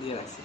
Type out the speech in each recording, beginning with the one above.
দিয়ে রাখছি।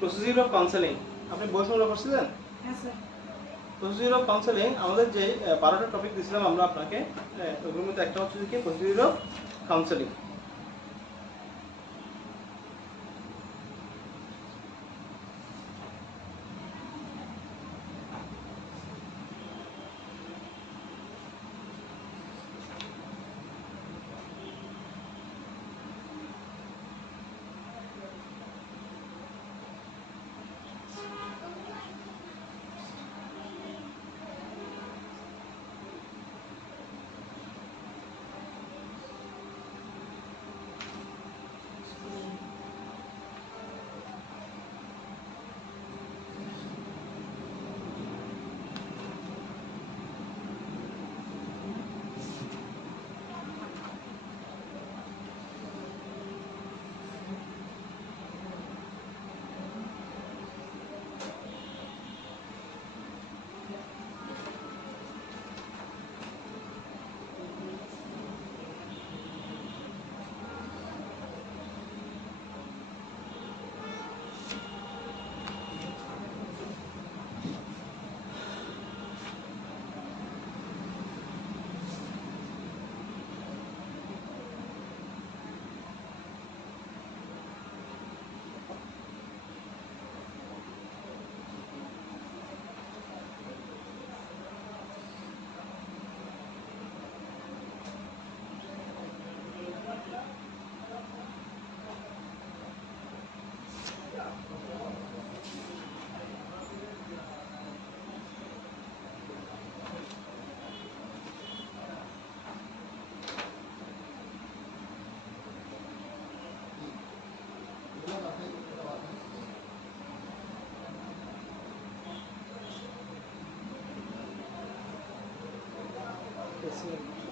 Procedure of counselling আপনি বই সংগ্রহ করছিলেন? হ্যাঁ স্যার। প্রসিডিউর অফ কাউন্সেলিং আমাদের যে 12টা টপিক দিয়েছিলাম আমরা আপনাকে, ওগুলোর মধ্যে একটা হচ্ছে কি procedure of counselling.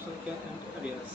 Social care and areas.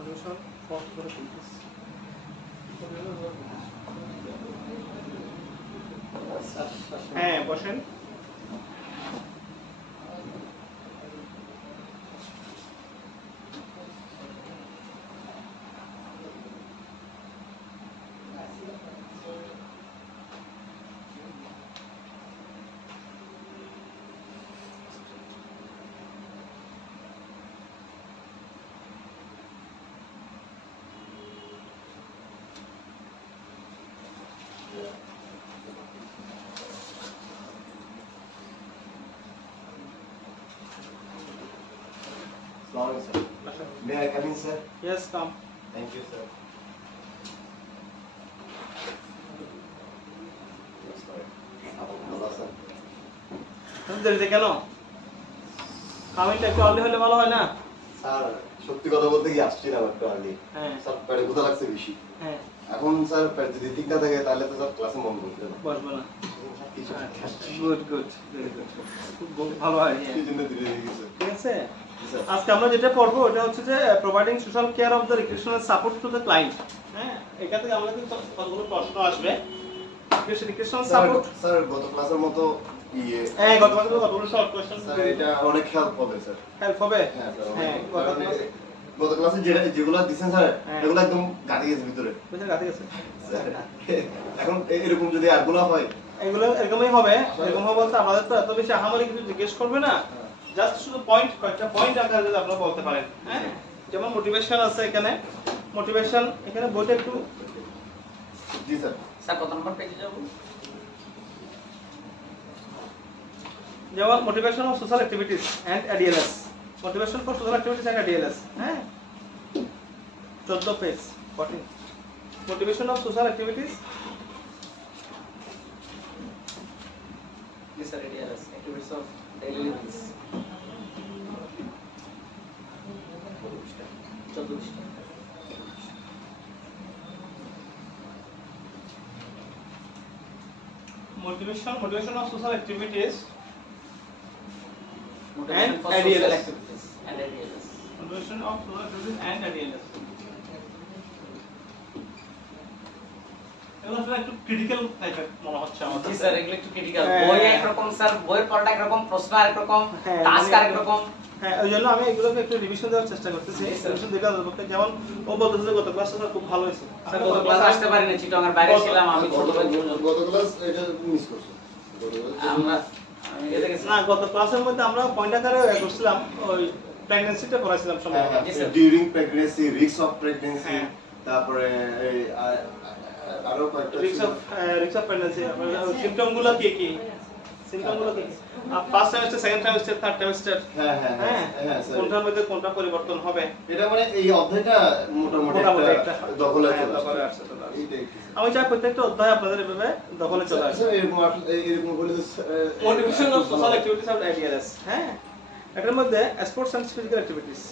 Solution for this. হ্যাঁ বসেন। Morning, sir. May I come in, sir? Yes, come. Thank you, sir. দেরিতে কেন? কামিংটা একটু আর্লি হলে ভালো হয় না? স্যার সত্যি কথা বলতে কি আসছি না একটু আর্লি। হ্যাঁ। স্যার পেটে ক্ষুধা লাগছে বেশি। হ্যাঁ। এখন স্যার পেট যদি ঠিক না থাকে তাহলে তো স্যার ক্লাসে মন বসবে না। বসবে না। কিছু গুড গুড ভেরি গুড। খুব ভালো হয়। এই জন্য ধীরে ধীরে গেছে। ঠিক আছে? আজকে আমরা যেটা পড়বো ওটা হচ্ছে যে providing social care of the recreational support to the client. হ্যাঁ, এখান থেকে আমাদের কতগুলো প্রশ্ন আসবে। রিক্রিয়েশনাল সাপোর্ট স্যার গত ক্লাসের মতো হ্যাঁ, গত ক্লাসে কতগুলো শর্ট কোশ্চেন স্যার এটা অনেক হেল্প হবে স্যার। হেল্প হবে। হ্যাঁ স্যার, হ্যাঁ, গত ক্লাসে যেগুলো দিছেন স্যার এগুলো একদম গাড়ি গেছে ভিতরে। বুঝছেন, গাতে গেছে। এখন এরকম যদি আরগুলো হয় এগুলো এরকমই হবে। এরকম হবে বলতে আমাদের তো এত বেশি আহামরি কিছু জিজ্ঞেস করবে না, জাস্ট শুধু পয়েন্ট, কয়েকটা পয়েন্ট আকারে যদি আপনারা বলতে পারেন। হ্যাঁ, যেমন মোটিভেশন আছে এখানে, মোটিভেশন এখানে বইটা একটু। জি স্যার। স্যার কত নম্বর পেজে যাব? যেমন motivation of social activities and ADLs, motivation for social activities and ADLs. হ্যাঁ, 14 পেজ 14, মোটিভেশন অফ সোশ্যাল অ্যাক্টিভিটিস। জি sir, ADLs activities of daily livings 14 পৃষ্ঠা। Motivation of social activities Motivation for and social ADLS. activities and ADLS. Motivation of social activities and ADLS. এগুলো আসলে একটু critical টাইপের মনে হচ্ছে আমার। জি স্যার, এগুলো একটু ক্রিটিক্যাল। হ্যাঁ। বই একরকম স্যার, বইয়ের পড়াটা একরকম, প্রশ্ন আরেকরকম, হ্যাঁ, টাস্ক মানে- আরেকরকম। হ্যাঁ, ওই জন্য আমি এগুলোকে একটু রিভিশন দেওয়ার চেষ্টা করতেছি। রিভিশন দিলে আমাদের যেমন ও বলতেছে যে গত ক্লাসটা খুব ভালো হয়েছে। স্যার গত ক্লাস আসতে পারিনি, চিটংয়ের বাইরে ছিলাম আমি, ছোট ভাই দুজন। গত ক্লাস এটা মিস করছি। আমরা আমি এতে গেছি না, গত ক্লাসের মধ্যে আমরা পয়েন্ট আকারে করছিলাম, ওই প্রেগন্যান্সিটা পড়াইছিলাম সম্ভবত। জি sir. During pregnancy, risk of pregnancy, হ্যাঁ। তারপরে এই আরো কয়েকটা রিস্ক অফ প্রেগন্যান্সি, সিম্পটম গুলো কি কি, সিম্পটম গুলো কি, first trimester, second trimester, third trimester. হ্যাঁ হ্যাঁ হ্যাঁ, হ্যাঁ স্যার। কোনটার মধ্যে কোনটা পরিবর্তন হবে। এটা মানে এই অধ্যায়টা মোটামুটি একটা দখলে চলে দখলে আসছে। আসছে, চলে আসছে। এইটাই। আমি চাই প্রত্যেকটা অধ্যায় আপনাদের এভাবে দখলে চলে আসে। স্যার এরকম এরকম হলে তো motivation of social activities of ideals. হ্যাঁ, এটার মধ্যে sports and physical activities.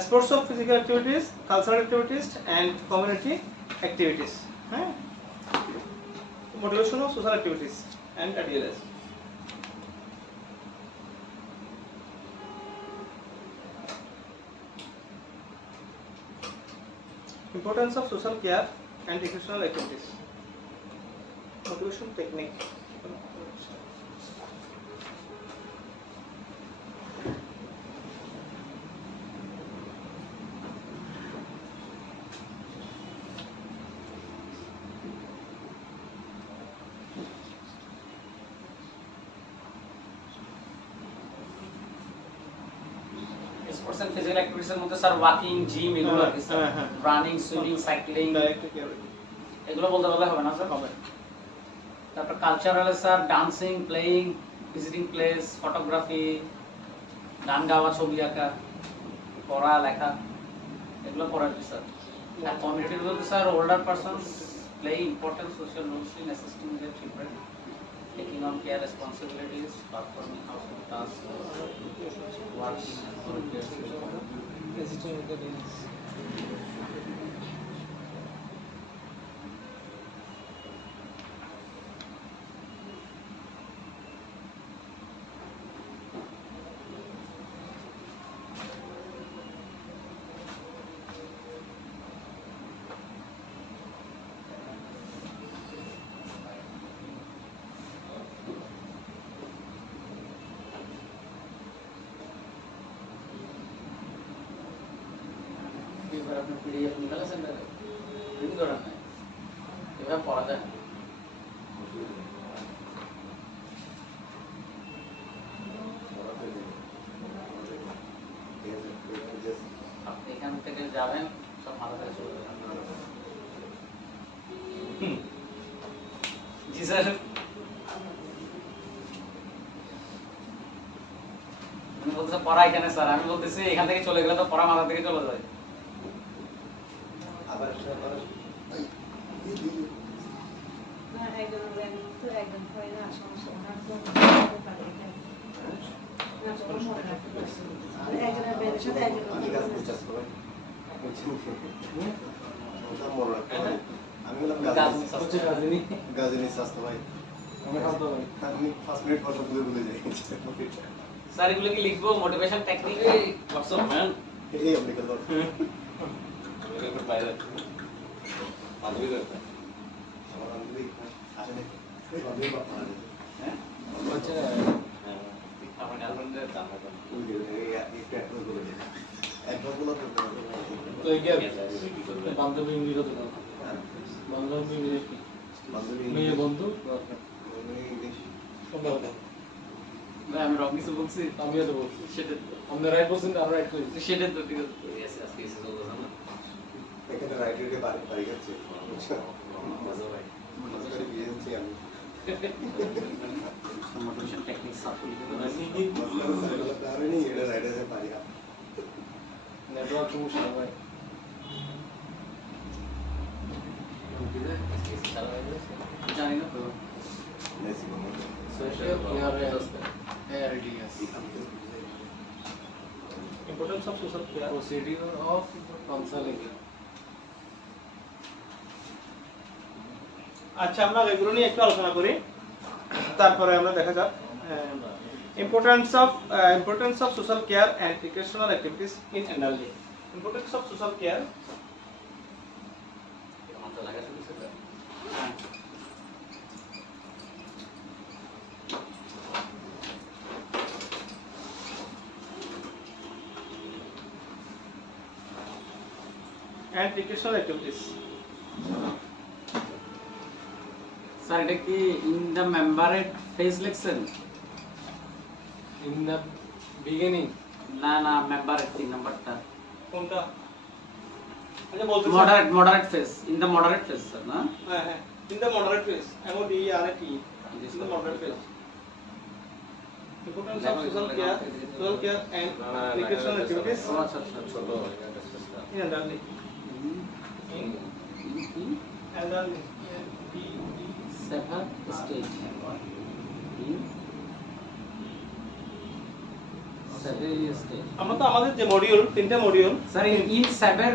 Sports of physical activities, cultural activities and community activities. Motivation of social activities and ADLS. Importance of social care and recreational activities. Motivation technique. Sports and physical activities এর মধ্যে sir walking, gym এগুলো আর কি sir, হ্যাঁ। Running, swimming, cycling Direct care. এগুলো বলতে বললে হবে না স্যার? হবে। তারপর cultural sir, dancing, playing, visiting place, photography, গান গাওয়া, ছবি আঁকা, পড়া লেখা, এগুলো পড়ার কি স্যার? আর কমিউনিটির বলতে sir older persons play important social roles in assisting their children, taking on care responsibilities, performing household task, working as volunteers. এবার আপনি পিডিএফ নিকালেছেন না, প্রিন্ট করা নাই, এভাবে পড়া যায় না। যাবেন সব মাথা থেকে চলে যাবে। জি স্যার, আমি বলতেছি পড়া এখানে স্যার, আমি বলতেছি এখান থেকে চলে গেলে তো পড়া মাথা থেকে চলে যায়। আবার না একজন ব্যাংক তো একজন হয় না সমস্যা না তো পারে এখানে না তো মনে রাখতে পারছি একজনের ব্যাংকের সাথে আমি কাজ একজন করতে সবাই ওটা মনে রাখতে হবে। আমি বললাম গাজনি স্বাস্থ্য ভাই আমি 5 মিনিট পর ভুলে যাই। স্যার এগুলো কি লিখবো? মোটিভেশন টেকনিক হোয়াটসঅ্যাপ ম্যান এই আপনি কল বাইরে মাধবী করতে আমার আন্টি আসেনি এই বাবা বাবা হ্যাঁ বলছে আমার গার্লফ্রেন্ডের দাম কত? একবার বলা করতে হবে তো এই গেল বান্ধবী মিলে তো বান্ধবী মিলে কি বান্ধবী মেয়ে বন্ধু ইংলিশ কোনটা কথা ভাই আমি রং কিছু বলছি, আমিও তো বলছি সেটা আপনি রাইট বলছেন আর রাইট করেছি সেটা তো ঠিক আছে। ইয়েস আজকে এসে চলতেছে না এখানে রাইটারকে বাড়ি যাচ্ছে মজা ভাই। মজা করে বিয়ে হচ্ছে আমি মোটিভেশন টেকনিক সাপোর্ট এটা রাইটারে পারি নেটওয়ার্ক সমস্যা ভাই জানি না তো। Social ARDS importance of social care. Procedure of counselling আচ্ছা আমরা এগুলো নিয়ে একটু আলোচনা করি, তারপরে আমরা দেখা যাক importance of social care and recreational activities in NRD. Importance of social care আমার তো লাগা শুরু হয়েছে। And recreational activities. স্যার এটা কি ইন দ্য মেম্বারেট ফেজ লিখছেন? ইন দ্য বিগিনিং না না মেম্বারেট 3 নাম্বারটা কোনটা? আচ্ছা বলতেছি moderate phase, in the moderate phase sir না? হ্যাঁ হ্যাঁ, in the moderate phase, MOD R T, in the moderate phase. Importance of social care and recreational activities আচ্ছা আচ্ছা ছোট in NRD. In NRD severe stage in severe stage. আমরা তো আমাদের যে মডিউল, তিনটা module sir in saver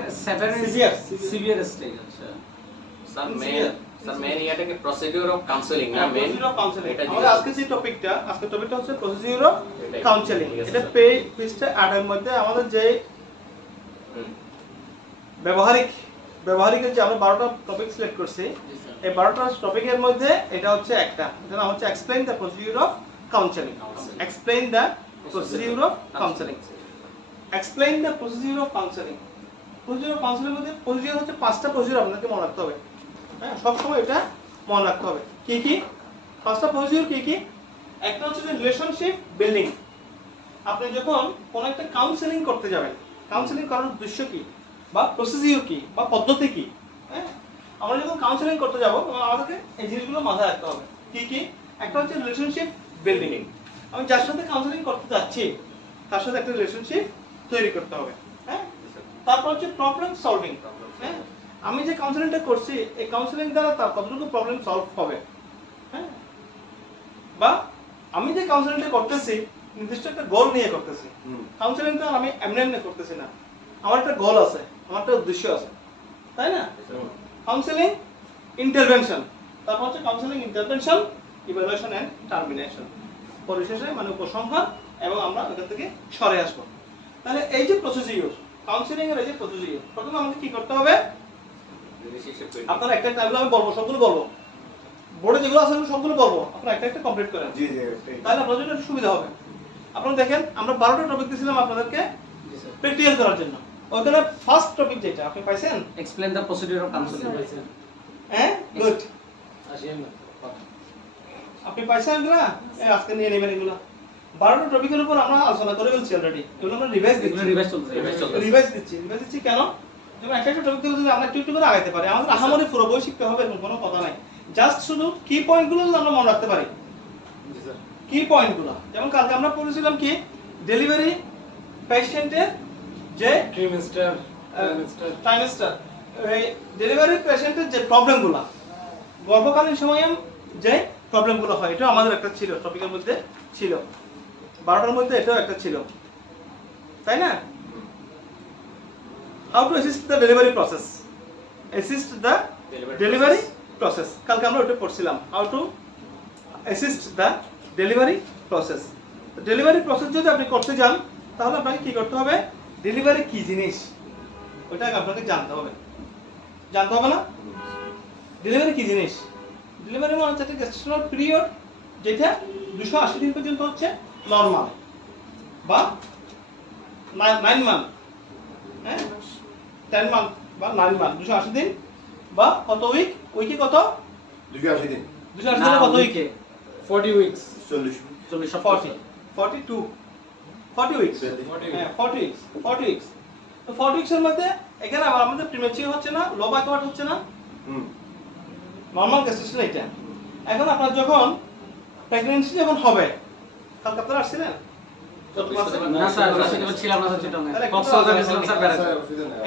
severe stage. আচ্ছা sir main ইয়াটাকে প্রসিডিউর অফ কাউন্সেলিং না মেন প্রসিডিউর অফ কাউন্সেলিং। এটা আমাদের আজকে যে টপিকটা, আজকের টপিকটা হচ্ছে প্রসিডিউর অফ এটাই। কাউন্সেলিং। ঠিক আছে, এটা স্যার। পৃষ্ঠা 8 এর মধ্যে আমাদের যে হুম। ব্যবহারিকের যে আমরা 12টা টপিক সিলেক্ট করছি, এই 12টা টপিকের মধ্যে এটা হচ্ছে একটা, এটা নাম হচ্ছে explain the procedure of counselling. Explain the procedure of counselling. Explain the procedure of counselling. Procedure of counselling মধ্যে প্রসিডিউর হচ্ছে 5টা প্রসিডিউর আপনাকে মনে রাখতে হবে। হ্যাঁ, সব সময় এটা মনে রাখতে হবে। কি কি 5টা প্রসিডিউর? কি কি? একটা হচ্ছে যে রিলেশনশিপ বিল্ডিং। আপনি যখন কোনো একটা কাউন্সেলিং করতে যাবেন, কাউন্সেলিং করার উদ্দেশ্য কি বা প্রসিডিউর কি বা পদ্ধতি কি, হ্যাঁ, আমরা যখন কাউন্সেলিং করতে যাব আমাদেরকে এই জিনিসগুলো মাথায় রাখতে হবে। কি কি? একটা হচ্ছে রিলেশনশিপ বিল্ডিং। আমি যার সাথে কাউন্সেলিং করতে যাচ্ছি তার সাথে একটা রিলেশনশিপ তৈরি করতে হবে। হ্যাঁ, তারপর হচ্ছে প্রবলেম সলভিং। হ্যাঁ, আমি যে কাউন্সেলিংটা করছি এই কাউন্সেলিং দ্বারা তার কতটুকু প্রবলেম সলভ হবে। হ্যাঁ, বা আমি যে কাউন্সেলিংটা করতেছি নির্দিষ্ট একটা গোল নিয়ে করতেছি। কাউন্সেলিংটা আমি এমনি এমনি করতেছি না, আমার একটা গোল আছে, আমার একটা উদ্দেশ্য আছে, তাই না? কাউন্সেলিং ইন্টারভেনশন, তারপর হচ্ছে counselling intervention, evaluation and termination, পরিশেষে মানে উপসংহার এবং আমরা ওখান থেকে সরে আসবো। তাহলে এই যে প্রসিডিউর, কাউন্সেলিং এর এই যে প্রসিডিউর, প্রথমে আমাকে কি করতে হবে? আপনারা একটা টাইমে আমি বলবো, সবগুলো বলবো, বোর্ডে যেগুলো আছে সবগুলো বলবো, আপনারা একটা একটা কমপ্লিট করেন, জি জি তাহলে আপনাদের জন্য একটু সুবিধা হবে। আপনারা দেখেন আমরা 12টা টপিক দিয়েছিলাম আপনাদেরকে প্র্যাকটিক্যাল করার জন্য। ওখানে ফার্স্ট টপিক যেটা আপনি পাইছেন, explain the procedure of counselling. হ্যাঁ গুড, আসেন আপনি পাইছেন এগুলা? আজকে নিয়ে নেবেন এগুলা। 12টা টপিকের উপর আমরা আলোচনা করে ফেলছি অলরেডি, এগুলো আমরা রিভাইজ এগুলো দিচ্ছি, রিভাইজ চলছে রিভাইজ দিচ্ছি কেন? যেমন একটা টপিক যদি আমরা একটু করে আগাইতে পারি, আমাদের আহামরি পুরো বই শিখতে হবে এরকম কোনো কথা নাই, জাস্ট শুধু কি পয়েন্টগুলো যদি আমরা মনে রাখতে পারি, কি পয়েন্টগুলো। যেমন কালকে আমরা পড়েছিলাম কি ডেলিভারি পেশেন্টের যে ট্রাইমেস্টার, এই ডেলিভারি পেশেন্টের যে প্রবলেমগুলো, গর্ভকালীন সময়ে যে প্রবলেমগুলো হয়, এটা আমাদের একটা ছিল টপিকের মধ্যে ছিল, 12টার মধ্যে এটাও একটা ছিল, তাই না? How to assist the delivery process, assist the delivery process, কালকে আমরা ওটা পড়ছিলাম, how to assist the delivery process. Delivery process যদি আপনি করতে যান তাহলে আপনাকে কি করতে হবে, ডেলিভারি কি জিনিস ওটা আপনাকে জানতে হবে না? ডেলিভারি কি জিনিস? ডেলিভারি মানে হচ্ছে একটা গেস্টেশনাল পিরিয়ড, যেটা 280 দিন পর্যন্ত হচ্ছে নরমাল, বা 9 মান্থ, হ্যাঁ 10 মান্থ বা 9 মান্থ, 280 দিন বা কত উইক, উইকে কত 280 দিন, 280 দিনে কত উইকে 40 উইকস 40 40 উইকস, হ্যাঁ 40 উইকস। তো 40 উইকসের মধ্যে এখানে আবার আমাদের প্রিমেচিউর হচ্ছে না, লো ব্যাকওয়ার্ড হচ্ছে না, নরমাল গেস্টেশন এটা। এখন আপনার যখন প্রেগন্যান্সি যখন হবে, কালকে আপনারা আসছিলেন না স্যার, আমরা ছিলাম না চিটং এ, তাহলে কক্সবাজার ছিলাম স্যার বেড়াতে।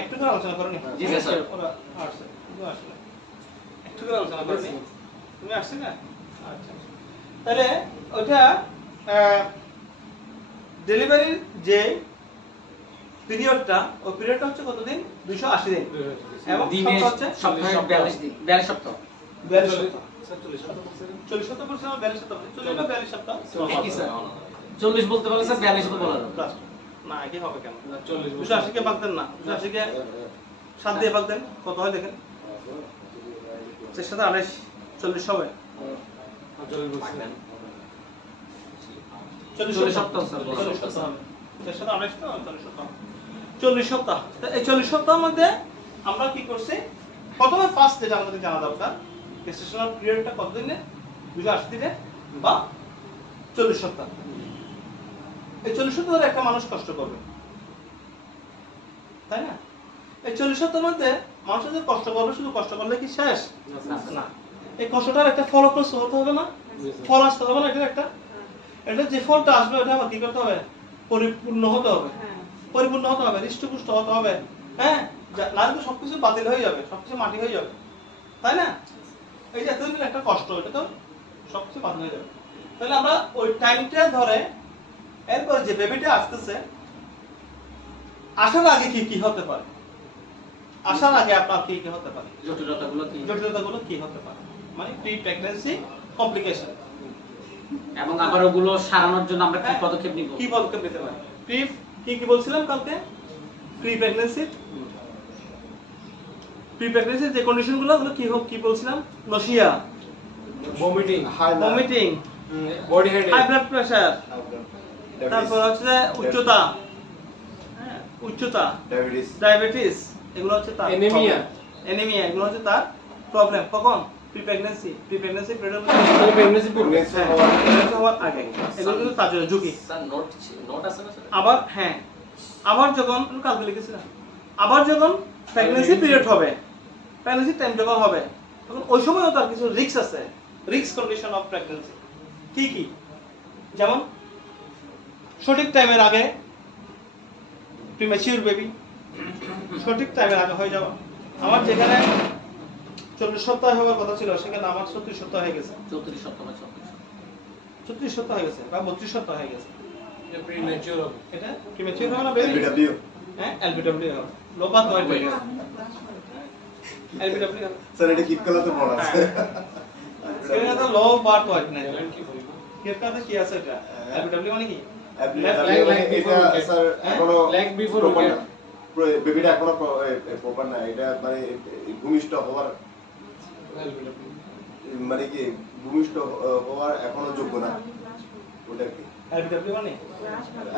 একটু করে আলোচনা করুন। জি স্যার। ওরা আসছে, তুমি আসলে একটু করে আলোচনা করুন। তুমি আসছে না? আচ্ছা, তাহলে ওটা ডেলিভারির যে পিরিয়ডটা, ওই পিরিয়ডটা হচ্ছে কতদিন? 280 দিন, এবং দিনে সপ্তাহ হচ্ছে সপ্তাহে 42 দিন, 42 সপ্তাহ। 42 সপ্তাহ। 40 সপ্তাহ বলছে না, 42 সপ্তাহ, 42 সপ্তাহ একই স্যার, 40 বলতে পারলে স্যার 42 তো বলা যাবে না, একই হবে কেন? 280 কে ভাগ দেন না, 280 কে 7 দিয়ে ভাগ দেন, কত হয় দেখেন? 4 সাথে 28, 40 হবে। 40 সপ্তাহ স্যার, 40 সপ্তাহ হবে। 4 সাথে 28 তো 40 সপ্তাহ, 40 সপ্তাহ। তো এই 40 সপ্তাহের মধ্যে আমরা কি করছি? প্রথমে ফার্স্ট যেটা আমাদের জানা দরকার, গেস্টেশনাল পিরিয়ডটা কত দিনে? 280 দিনে বা 40 সপ্তাহ। এই 40 সপ্তাহ ধরে একটা মানুষ কষ্ট করবে, তাই না? এই 40 সপ্তাহের মধ্যে মানুষ যে কষ্ট করবে, শুধু কষ্ট করলে কি শেষ? না, এই কষ্টটার একটা ফলপ্রসূ হতে হবে না, ফল আসতে হবে না, এটা যে ফলটা আসবে ওটা আবার কি করতে হবে? পরিপূর্ণ হতে হবে, হৃষ্টপুষ্ট হতে হবে, হ্যাঁ, নাহলে তো সবকিছু বাতিল হয়ে যাবে, সবকিছু মাটি হয়ে যাবে, তাই না? এই যে এতদিন একটা কষ্ট, এটা তো সবকিছু বাতিল হয়ে যাবে। তাহলে আমরা ওই টাইমটা ধরে, এরপরে যে বেবিটা আসতেছে, আসার আগে কি কি হতে পারে, আসার আগে আপনার কি কি হতে পারে, জটিলতাগুলো কি হতে পারে, মানে প্রি প্রেগন্যান্সি কমপ্লিকেশন, এবং আবার ওগুলো সারানোর জন্য আমরা কি পদক্ষেপ নিব, কি পদক্ষেপ নিতে পারি। কি বলছিলাম কালকে? প্রি প্রেগন্যান্সি যে কন্ডিশনগুলো, ওগুলো কি বলছিলাম? Nausea, vomiting, vomiting, body head, high blood pressure, তারপর হচ্ছে উচ্চতা, হ্যাঁ উচ্চতা, ডায়াবেটিস, এগুলো হচ্ছে তার অ্যানিমিয়া, এগুলো হচ্ছে তার প্রবলেম। কখন? প্রি প্রেগন্যান্সি পিরিয়ডের মধ্যে, প্রেগন্যান্সি হওয়ার আগে, এগুলো কিন্তু তার জন্য ঝুঁকি। স্যার নোট আছে না স্যার? আবার হ্যাঁ, আবার যখন কালকে লিখেছিলাম, আবার যখন প্রেগন্যান্সি পিরিয়ড হবে, প্রেগন্যান্সি টাইম যখন হবে, তখন ওই সময়ও তার কিছু রিস্ক আছে, রিস্ক কন্ডিশন অফ প্রেগন্যান্সি। কি? যেমন সঠিক টাইমের আগে প্রিম্যাচিউর বেবি, সঠিক টাইমের আগে হয়ে যাওয়া। আমার যেখানে 40 সপ্তাহ হওয়ার কথা ছিল, সেখানে আমার 36 সপ্তাহ হয়ে গেছে, 34 সপ্তাহ বা 36 সপ্তাহ হয়ে গেছে, বা 32 সপ্তাহ হয়ে গেছে। এটা প্রিম্যাচিউর হবে, এটা প্রিম্যাচিউর হবে না বেবি? LBW, হ্যাঁ LBW হবে, লো বার্থ ওয়েট হয়ে গেছে। LBW স্যার এটা কিপ কলাতে পড়া আছে, এটা তো লো বার্থ ওয়েট নাই, কি বলবো, কিরকাতে কি আছে এটা? LBW মানে কি? এটা স্যার এখনো leg before proper wicket, না। বেবিটা এখনো প্রপার না, এটা মানে ভূমিষ্ঠ হওয়ার, মানে কি ভূমিষ্ঠ হওয়ার এখনো যোগ্য না। ওটা কি LBW মানে?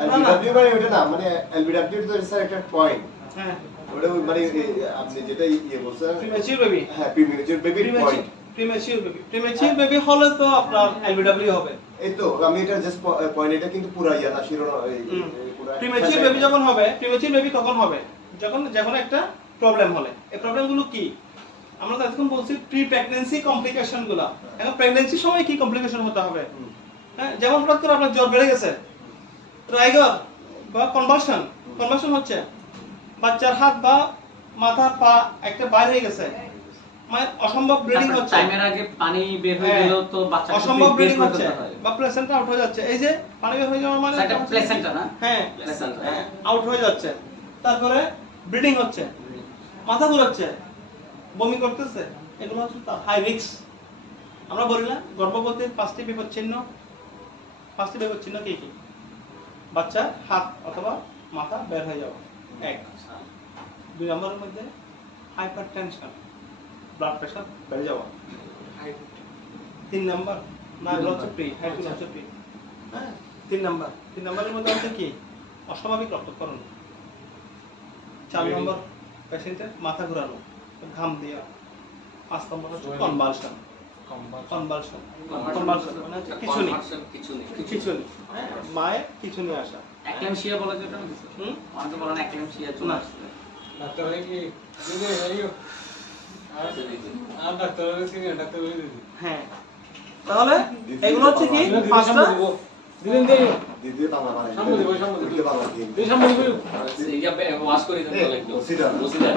LBW মানে ওটা না, মানে LBW তো স্যার একটা পয়েন্ট, হ্যাঁ, ওটা মানে আপনি যেটা বলছেন প্রিম্যাচিউর বেবি, হ্যাঁ premature baby point, premature baby হলে তো আপনার LBW হবে। এই তো আমি এটা জাস্ট পয়েন্ট, এটা কিন্তু পুরো ইয়া না শিরোনাম পুরো প্রিমেচিউর বেবি যখন হবে, প্রিমেচিউর বেবি তখন হবে যখন একটা প্রবলেম হলে। এই প্রবলেমগুলো কি আমরা তো এখন বলছি প্রি প্রেগন্যান্সি কমপ্লিকেশন গুলো। এখন প্রেগন্যান্সির সময় কি কমপ্লিকেশন হতে হবে, হ্যাঁ, যেমন হঠাৎ করে আপনার জ্বর বেড়ে গেছে, ট্রাইগর বা কনভালশন হচ্ছে, বাচ্চার হাত বা মাথা পা একটা বাইরে হয়ে গেছে, মানে অসম্ভব ব্লিডিং হচ্ছে, টাইমের আগে পানি বের হয়ে গেল তো বাচ্চা অসম্ভব ব্লিডিং হচ্ছে, বা প্লেসেন্টা আউট হয়ে যাচ্ছে। এই যে পানি বের হয়ে যাওয়া মানে সেটা প্লেসেন্টা না, হ্যাঁ Placenta। আউট হয়ে যাচ্ছে, তারপরে ব্লিডিং হচ্ছে, মাথা ঘুরাচ্ছে, বমি করতেছে, এগুলো হচ্ছে হাই রিস্ক। আমরা বলি না গর্ভবতীর 5টি বিপদচিহ্ন কি কি? বাচ্চার হাত অথবা মাথা বের হয়ে যাওয়া, 1। 2 নম্বরের মধ্যে হাইপার টেনশন, ব্লাড প্রেশার বেড়ে যাওয়া। 3 নম্বর না এগুলো হচ্ছে প্রি, হাইপার হচ্ছে প্রি, হ্যাঁ। 3 নম্বরের মধ্যে হচ্ছে কি? অস্বাভাবিক রক্তক্ষরণ। 4 নম্বর পেশেন্টের মাথা ঘোরানো, ঘাম দেওয়া। 5 নম্বর হচ্ছে কনভালশন মানে হচ্ছে খিঁচুনি, হ্যাঁ, মায়ের খিঁচুনি আসা। অ্যাক্লেমশিয়া বলা যেটা না, অনেকে বলেন অ্যাক্লেমশিয়া চলে আসছে। ডাক্তার ভাই কি দিদি আইও আর ডাক্তার ভাই কি ডাক্তার ভাই দিদি, হ্যাঁ, তাহলে এগুলো হচ্ছে কি 5টা দিলেন দেই দিদি বাংলা মানে সামনে দিব দিদি বাংলা দিন দিদি সামনে দিব ইয়া ওয়াশ করে দেন তাহলে একটু Consider. Consider।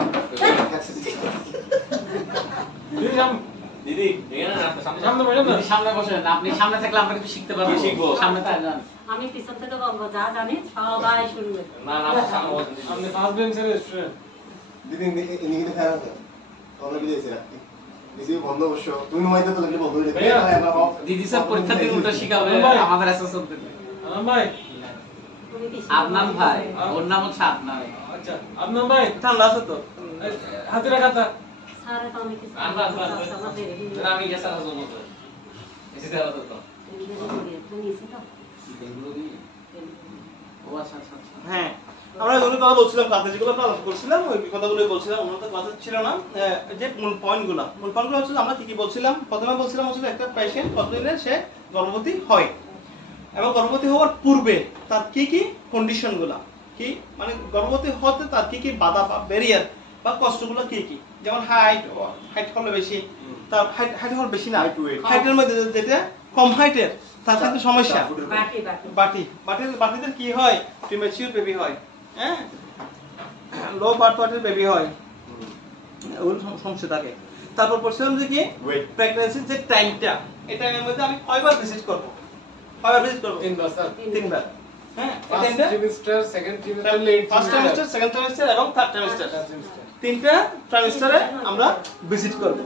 দিদি সামনে দিদি এখানে না সামনে সামনে বসেন না, আপনি সামনে বসেন, আপনি সামনে থাকলে আমরা কিছু শিখতে পারবো। কি শিখবো? সামনে থাকেন। আমি পিছন থেকে বলবো, যা জানি সবাই শুনবে। না সামনে বসেন। আপনি ফার্স্ট বেঞ্চের স্টুডেন্ট দিদি ইনি কিন্তু খারাপ আছে তাহলে বিদেশে রাখি দিদি বন্ধ অবশ্য তুমি নয়তো তো লাগলে বন্ধ হয়ে যাবে। ভাইয়া, দিদি স্যার পরীক্ষা দিয়ে উল্টো শিখাবে আমাদের অ্যাসেসমেন্ট দিতে। আনাম ভাই, তুমি কি আদনান ভাই, ওর নাম হচ্ছে আদনান। আচ্ছা আদনান ভাই ঠান্ডা আছে তো। হাতে রাখাতা স্যারে তো অনেক কিছু আমরা আমাদের না আমি গেছে না জন্য তো এসে দেওয়া তো ও আচ্ছা আচ্ছা আচ্ছা। হ্যাঁ, আমরা এগুলো কথা বলছিলাম, ক্লাসে যেগুলো আমরা আলোচনা করছিলাম ওই কথাগুলো বলছিলাম। আমরা তো ক্লাসে ছিল না, যে মূল পয়েন্টগুলো হচ্ছে আমরা কি কি বলছিলাম। প্রথমে বলছিলাম হচ্ছে একটা পেশেন্ট কতদিনে সে গর্ভবতী হয় এবং গর্ভবতী হওয়ার পূর্বে তার কি কি কন্ডিশনগুলো কি, মানে গর্ভবতী হতে তার কি কি বাধা বা ব্যারিয়ার বা কষ্টগুলো কি কি, যেমন হাইট হলে বেশি, তার হাইট হওয়ার বেশি না, Height, weight। হাইটের মধ্যে যেটা কম হাইটের তার কিন্তু সমস্যা। বাকি বাটিদের কি হয়? প্রিমেচিউর বেবি হয়, হ্যাঁ, লো বার্থ ওয়েটের বেবি হয়, ওর সমস্যা থাকে। তারপর বলছিলাম যে কি Wait। প্রেগন্যান্সির যে টাইমটা, এই টাইমের মধ্যে আমি কয়বার ভিজিট করব? 3 বার স্যার, 3বার, হ্যাঁ। এই ফার্স্ট টাইমটা semester, second semester, let first trimester, second trimester এবং থার্ড ট্রাইমেস্টার, 3টা ট্রাইমেস্টারে আমরা ভিজিট করব।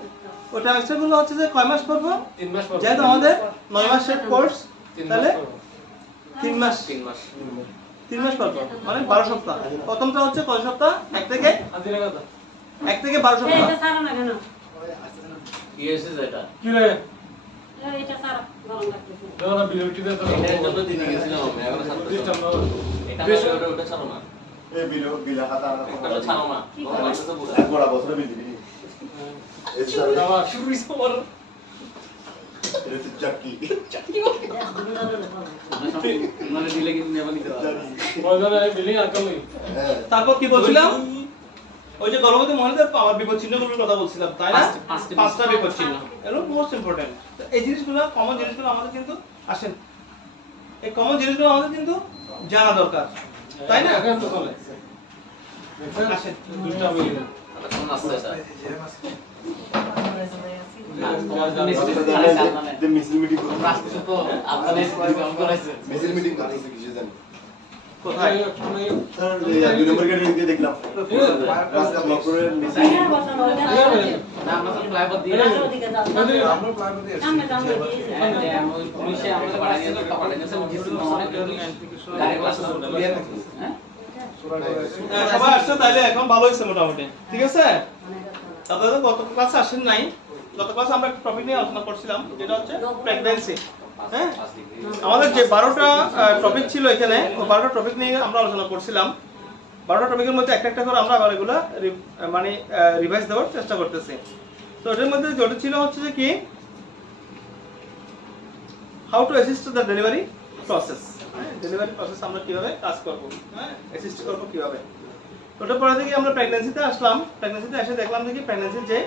ওই ট্রাইমেস্টারগুলো হচ্ছে যে কয় মাস করব? 3 মাস পর, যেহেতু আমাদের 9 মাসের কোর্স, 3 তাহলে মাস পর। 3 মাস 3 মাস পর মানে 12 সপ্তাহ। প্রথমটা হচ্ছে কয় সপ্তাহ? 1 থেকে হাতে রাখাতা 12 সপ্তাহ। এটা সারা না কেন? কি এসে এটা কি রে এটা সারা গরম লাগতেছে। দাও না বিরতিতে তো এটার জন্য দিদি গেছিলাম আমি এখন সাথে ডিস্টার্ব না এটা ওটা ছাড়ো না এই বিলা হাতা একটা ছাড়ো না তোমার লাগতেছে পুরো বড় বছরে বিল দিবি এই স্যার আবার শুরু হওয়ার এটা তো জাকি মানে দিলে কিন্তু নেবা নিতে পারবে। বয়দারে বিলিং আর কমই হ্যাঁ তারপর কি বলছিলাম? ওই যে গর্ভবতী মহিলাদের পাওয়ার বিপদ চিহ্নগুলোর কথা বলছিলাম, তাই না? পাঁচটা বিপদ চিহ্ন, এগুলো মোস্ট ইম্পর্টেন্ট। এই জিনিসগুলো, কমন জিনিসগুলো আমাদের কিন্তু আসেন, এই কমন জিনিসগুলো আমাদের কিন্তু জানা দরকার, তাই না? এখন তো চলে আসেন। দুটো মিলে কোন আসছে এটা যে মিছিল মিটিং করতে রাস্তা তো আপনাদের কম করাইছে। মিছিল মিটিং করতে কিছু জানি কোথায়? স্যার এই 2 নম্বর গেটে দিয়ে দেখলাম রাস্তা ব্লক করে মিছিল হ্যাঁ বসানো ওটা না আমরা তো ফ্লাইওভার দিয়ে রাস্তার ওদিকে যাও। সামনে সামনে দিয়েছে। ওই পুলিশে আমাদের বাড়ি নিয়ে তো বাড়ি নিয়ে বুঝিয়েছিল অনেক পুলিশ গাড়ি ক্লাস ক্লিয়ার হ্যাঁ সবাই আসছে, তাইলে এখন ভালো হয়েছে মোটামুটি, ঠিক আছে? আপনাদের গত ক্লাসে আসেন নাই, গত ক্লাসে আমরা একটা টপিক নিয়ে আলোচনা করছিলাম, যেটা হচ্ছে প্রেগন্যান্সি, হ্যাঁ। আমাদের যে 12টা টপিক ছিল এখানে, ওই 12টা টপিক নিয়ে আমরা আলোচনা করছিলাম। 12টা টপিকের মধ্যে একটা একটা করে আমরা আবার এগুলো মানে রিভাইজ দেওয়ার চেষ্টা করতেছি। তো এটার মধ্যে যেটা ছিল হচ্ছে যে কি how to assist the delivery process, delivery process আমরা কিভাবে কাজ করব, হ্যাঁ অ্যাসিস্ট করব কিভাবে। ওটার পরে থেকে আমরা প্রেগন্যান্সিতে আসলাম, প্রেগন্যান্সিতে এসে দেখলাম দেখি প্রেগন্যান্সির যে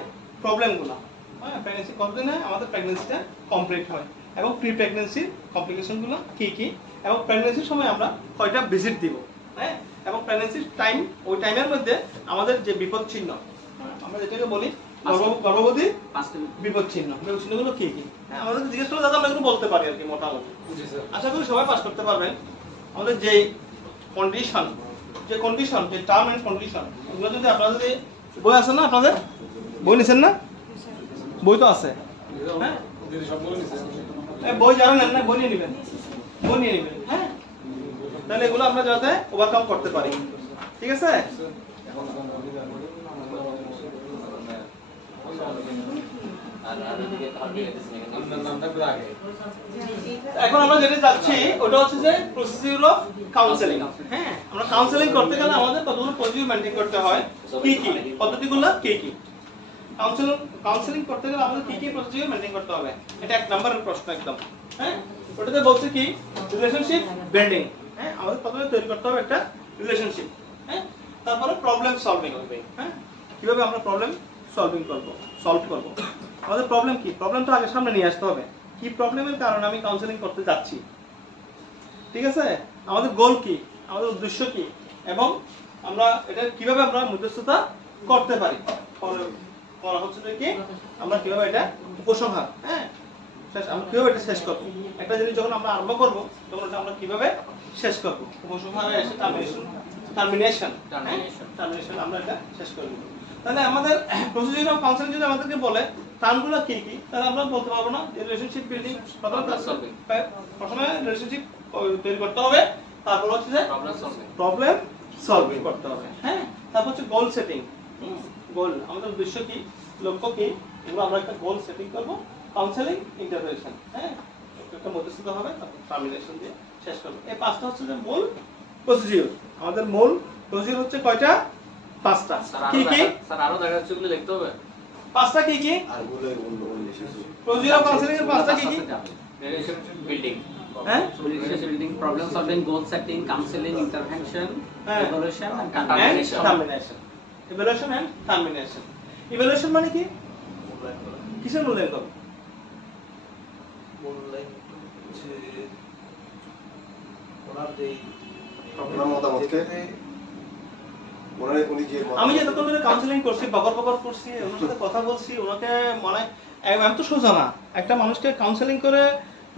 প্রবলেমগুলো, হ্যাঁ প্রেগন্যান্সি কতদিনে আমাদের প্রেগন্যান্সিটা কমপ্লিট হয় এবং প্রি প্রেগন্যান্সির কমপ্লিকেশনগুলো কি কি, এবং প্রেগন্যান্সির সময় আমরা কয়টা ভিজিট দিব, হ্যাঁ এবং প্রেগন্যান্সির টাইম, ওই টাইমের মধ্যে আমাদের যে বিপদ চিহ্ন, আমরা যেটাকে বলি গর্ভবতী বিপদ চিহ্নগুলো কি কি, হ্যাঁ আমাদের জিজ্ঞেস করলে দাদা আমরা এগুলো বলতে পারি আর কি মোটামুটি। আশা করি সবাই পাস করতে পারবেন। আমাদের যে কন্ডিশন, যে টার্ম এন্ড কন্ডিশন, এগুলো যদি আপনারা যদি বই আছে না, আপনাদের বই নিছেন না? বই তো আছে, হ্যাঁ বই যারা নেন না বই নিয়ে নেবেন, হ্যাঁ তাহলে এগুলো আমরা যাতে ওভারকাম করতে পারি, ঠিক আছে। এখন আমরা যেটা যাচ্ছি ওটা হচ্ছে যে প্রসিডিউর অফ কাউন্সেলিং। হ্যাঁ আমরা কাউন্সেলিং করতে গেলে আমাদের কতগুলো প্রসিডিউর মেইনটেইন করতে হয়, কি কি পদ্ধতিগুলো কি কি, কাউন্সেলিং করতে গেলে আমাদের কি কি প্রসিডিউর মেইনটেইন করতে হবে, এটা এক নম্বরের প্রশ্ন একদম। হ্যাঁ ওটাতে বলছে কি রিলেশনশিপ বিল্ডিং, হ্যাঁ আমাদের প্রথমে তৈরি করতে হবে একটা রিলেশনশিপ, হ্যাঁ তারপরে প্রবলেম সলভিং, হ্যাঁ কিভাবে আমরা প্রবলেম সলভ করব। আমাদের প্রবলেম কি, প্রবলেমটা আগে সামনে নিয়ে আসতে হবে, কি প্রবলেমের কারণে আমি কাউন্সেলিং করতে যাচ্ছি, ঠিক আছে। আমাদের গোল কি, আমাদের উদ্দেশ্য কি, এবং আমরা এটা কিভাবে আমরা মধ্যস্থতা করতে পারি, করা হচ্ছে কি আমরা কিভাবে এটা উপসংহার, হ্যাঁ আমরা কিভাবে এটা শেষ করবো। একটা জিনিস যখন আমরা আরম্ভ করব তখন এটা আমরা কিভাবে শেষ করবো, উপসংহারে এসে টার্মিনেশন আমরা এটা শেষ করব। তাহলে আমাদের প্রসিডিউর অফ কাউন্সেলিং যদি আমাদেরকে বলে টার্মগুলো কি কি, তাহলে আমরা বলতে পারবো না যে রিলেশনশিপ বিল্ডিং, প্রথমে রিলেশনশিপ তৈরি করতে হবে, তারপর হচ্ছে যে প্রবলেম সলভিং করতে হবে, হ্যাঁ তারপর হচ্ছে গোল সেটিং, গোল আমাদের উদ্দেশ্য কি, লক্ষ্য কি, এগুলো আমরা একটা গোল সেটিং করব, কাউন্সেলিং ইন্টারভেনশন, হ্যাঁ একটা মধ্যস্থতা হবে, তারপর টার্মিনেশন দিয়ে শেষ করব। এই পাঁচটা হচ্ছে যে মূল প্রসিডিউর। আমাদের মূল প্রসিডিউর হচ্ছে কয়টা, পাঁচটা। কি কি স্যার আরো দেখা যাচ্ছে গুলো লিখতে হবে, পাঁচটা কি কি আর বলে প্রসিডিউর অফ কাউন্সেলিং এর পাঁচটা কি কি, রিলেশনশিপ বিল্ডিং, হ্যাঁ Relationship building, problem solving, goal setting, counseling, intervention, হ্যাঁ। evaluation and and termination. termination, evaluation and termination। evaluation মানে কি, কিসের মূল্যায়ন করব, আমি যতক্ষণ ধরে কাউন্সেলিং করছি, বকর করছি, ওনার সাথে কথা বলছি, ওনাকে মানে এত সোজা না, একটা মানুষকে কাউন্সেলিং করে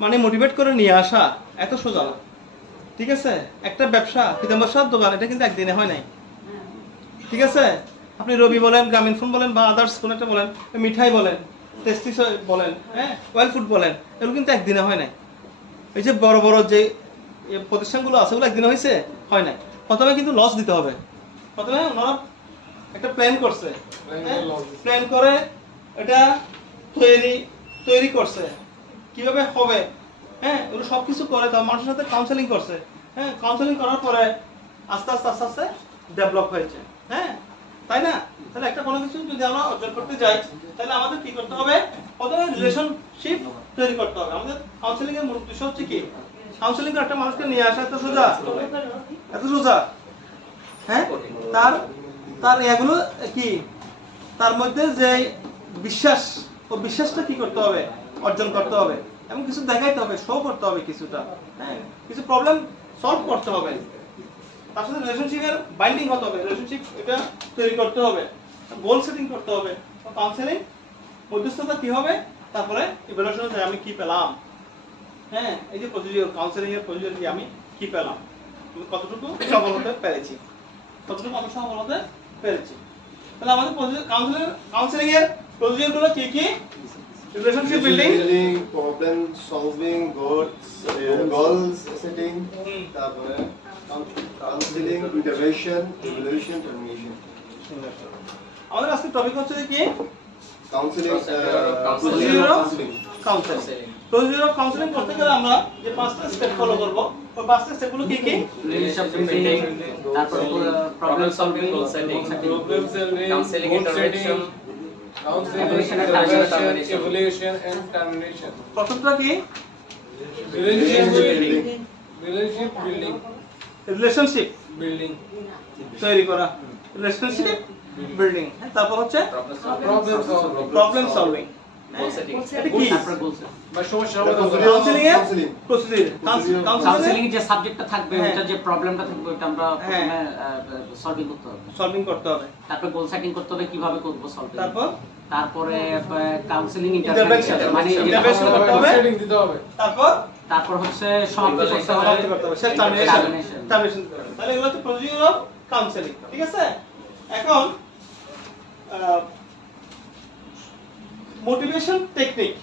মানে মোটিভেট করে নিয়ে আসা এত সোজা না, ঠিক আছে। একটা ব্যবসা পিতাম্বর সাহেব দোকান, এটা কিন্তু একদিনে হয় নাই, ঠিক আছে। আপনি রবি বলেন, গ্রামীণ ফোন বলেন, বা আদার্স কোন একটা বলেন, মিঠাই বলেন, টেস্টিস বলেন, হ্যাঁ ওয়েল ফুড বলেন, এগুলো কিন্তু একদিনে হয় নাই। এই যে বড় বড় যে প্রতিষ্ঠানগুলো আছে ওগুলো একদিনে হয়েছে, হয় নাই। প্রথমে কিন্তু লস দিতে হবে, প্রথমে ওনারা একটা প্ল্যান করছে, প্ল্যান করে এটা তৈরি করছে কিভাবে হবে, হ্যাঁ ওগুলো সবকিছু করে তার মানুষের সাথে কাউন্সেলিং করছে, হ্যাঁ কাউন্সেলিং করার পরে আস্তে আস্তে ডেভেলপ হয়েছে, হ্যাঁ তাই না। তাহলে একটা কোনো কিছু যদি আমরা অর্জন করতে যাই তাহলে আমাদের কি করতে হবে, প্রথমে রিলেশনশিপ তৈরি করতে হবে। আমাদের কাউন্সেলিং এর মূল উদ্দেশ্য হচ্ছে কি, কাউন্সেলিং করে একটা মানুষকে নিয়ে আসা এত সোজা, হ্যাঁ তার এগুলো কি, তার মধ্যে যে বিশ্বাস, ও বিশ্বাসটা কি করতে হবে, অর্জন করতে হবে, এবং কিছু দেখাইতে হবে, শো করতে হবে কিছুটা, হ্যাঁ কিছু প্রবলেম সলভ করতে হবে, তার সাথে রিলেশনশিপের বাইন্ডিং হতে হবে, রিলেশনশিপ এটা তৈরি করতে হবে, গোল সেটিং করতে হবে, কাউন্সেলিং মধ্যস্থতা কি হবে, তারপরে ইভ্যালুয়েশন হচ্ছে আমি কি পেলাম, হ্যাঁ এই যে প্রসিডিউর, কাউন্সেলিং এর প্রসিডিউর কি আমি কি পেলাম, আমি কতটুকু সফল হতে পেরেছি, তাহলে আমাদের কাউন্সেলিং এর প্রসিডিউরগুলো কি কি, relationship building, problem solving, goals setting, তারপরে কাউন্সেলিং, ইন্টারভেনশন, ইভ্যালুয়েশন, টার্মিনেশন। আমাদের আজকে টপিক হচ্ছে কি কাউন্সেলিং, প্রসিডিউর অফ কাউন্সেলিং করতে গেলে আমরা যে পাঁচটা স্টেপ ফলো করব, ওই পাঁচটা স্টেপগুলো কি কি, Relationship building, তারপর problem solving, goal setting, counseling, intervention, evaluation and termination. evaluation and termination. প্রথমটা কি, রিলেশনশিপ তৈরি করা, রিলেশনশিপ বিল্ডিং, তারপর হচ্ছে প্রবলেম সলভিং। এটা কি? কাউন্সেলিং এর প্রসিডিউর, কাউন্সেলিং যে সাবজেক্টটা থাকবে, ওটা যে প্রবলেমটা থাকবে, ওটা আমরা প্রথমে সলভিং করতে হবে, তারপর গোল সেটিং করতে হবে কিভাবে করব সলভিং, তারপরে কাউন্সেলিং ইন্টারভেনশন মানে ইন্টারভেনশন করতে হবে, তারপর হচ্ছে সমাপ্তি করতে হবে, সেটা টার্মিনেশন। তাহলে এগুলো হচ্ছে প্রসিডিউর অফ কাউন্সেলিং, ঠিক আছে? এখন মোটিভেশন টেকনিক,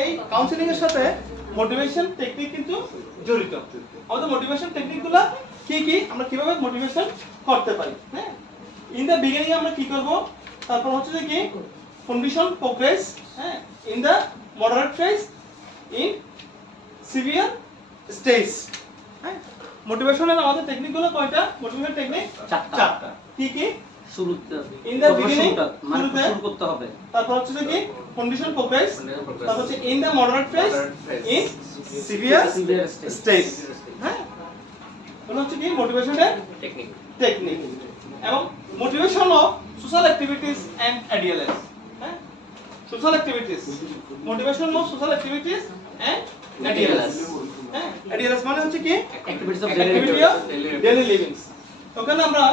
এই কাউন্সেলিং এর সাথে মোটিভেশন টেকনিক কিন্তু জড়িত। আমাদের মোটিভেশন টেকনিকগুলো কি কি, আমরা কিভাবে মোটিভেশন করতে পারি, হ্যাঁ? ইন দা বিগিনিং আমরা কি করব, তারপর হচ্ছে যে কি কন্ডিশন প্রোগ্রেস, হ্যাঁ, in the moderate phase, in severe stage, হ্যাঁ? মোটিভেশনের আমাদের টেকনিকগুলো কয়টা? মোটিভেশন টেকনিক চারটা। কি কি? শুরুতে ইন দা বিগিনিং মানে শুরু করতে হবে, তারপর হচ্ছে যে কি কন্ডিশন প্রোগ্রেস, তারপর হচ্ছে in the moderate phase, in severe stage, হ্যাঁ? এগুলো হচ্ছে কি মোটিভেশনের টেকনিক। এবং motivation of social activities and ADLs, হ্যাঁ? Social activities, motivation of social activities and ADLs, হ্যাঁ? এডিএলএস মানে হচ্ছে কি অ্যাক্টিভিটিস অফ ডেইলি লিভিংস। ওখানে আমরা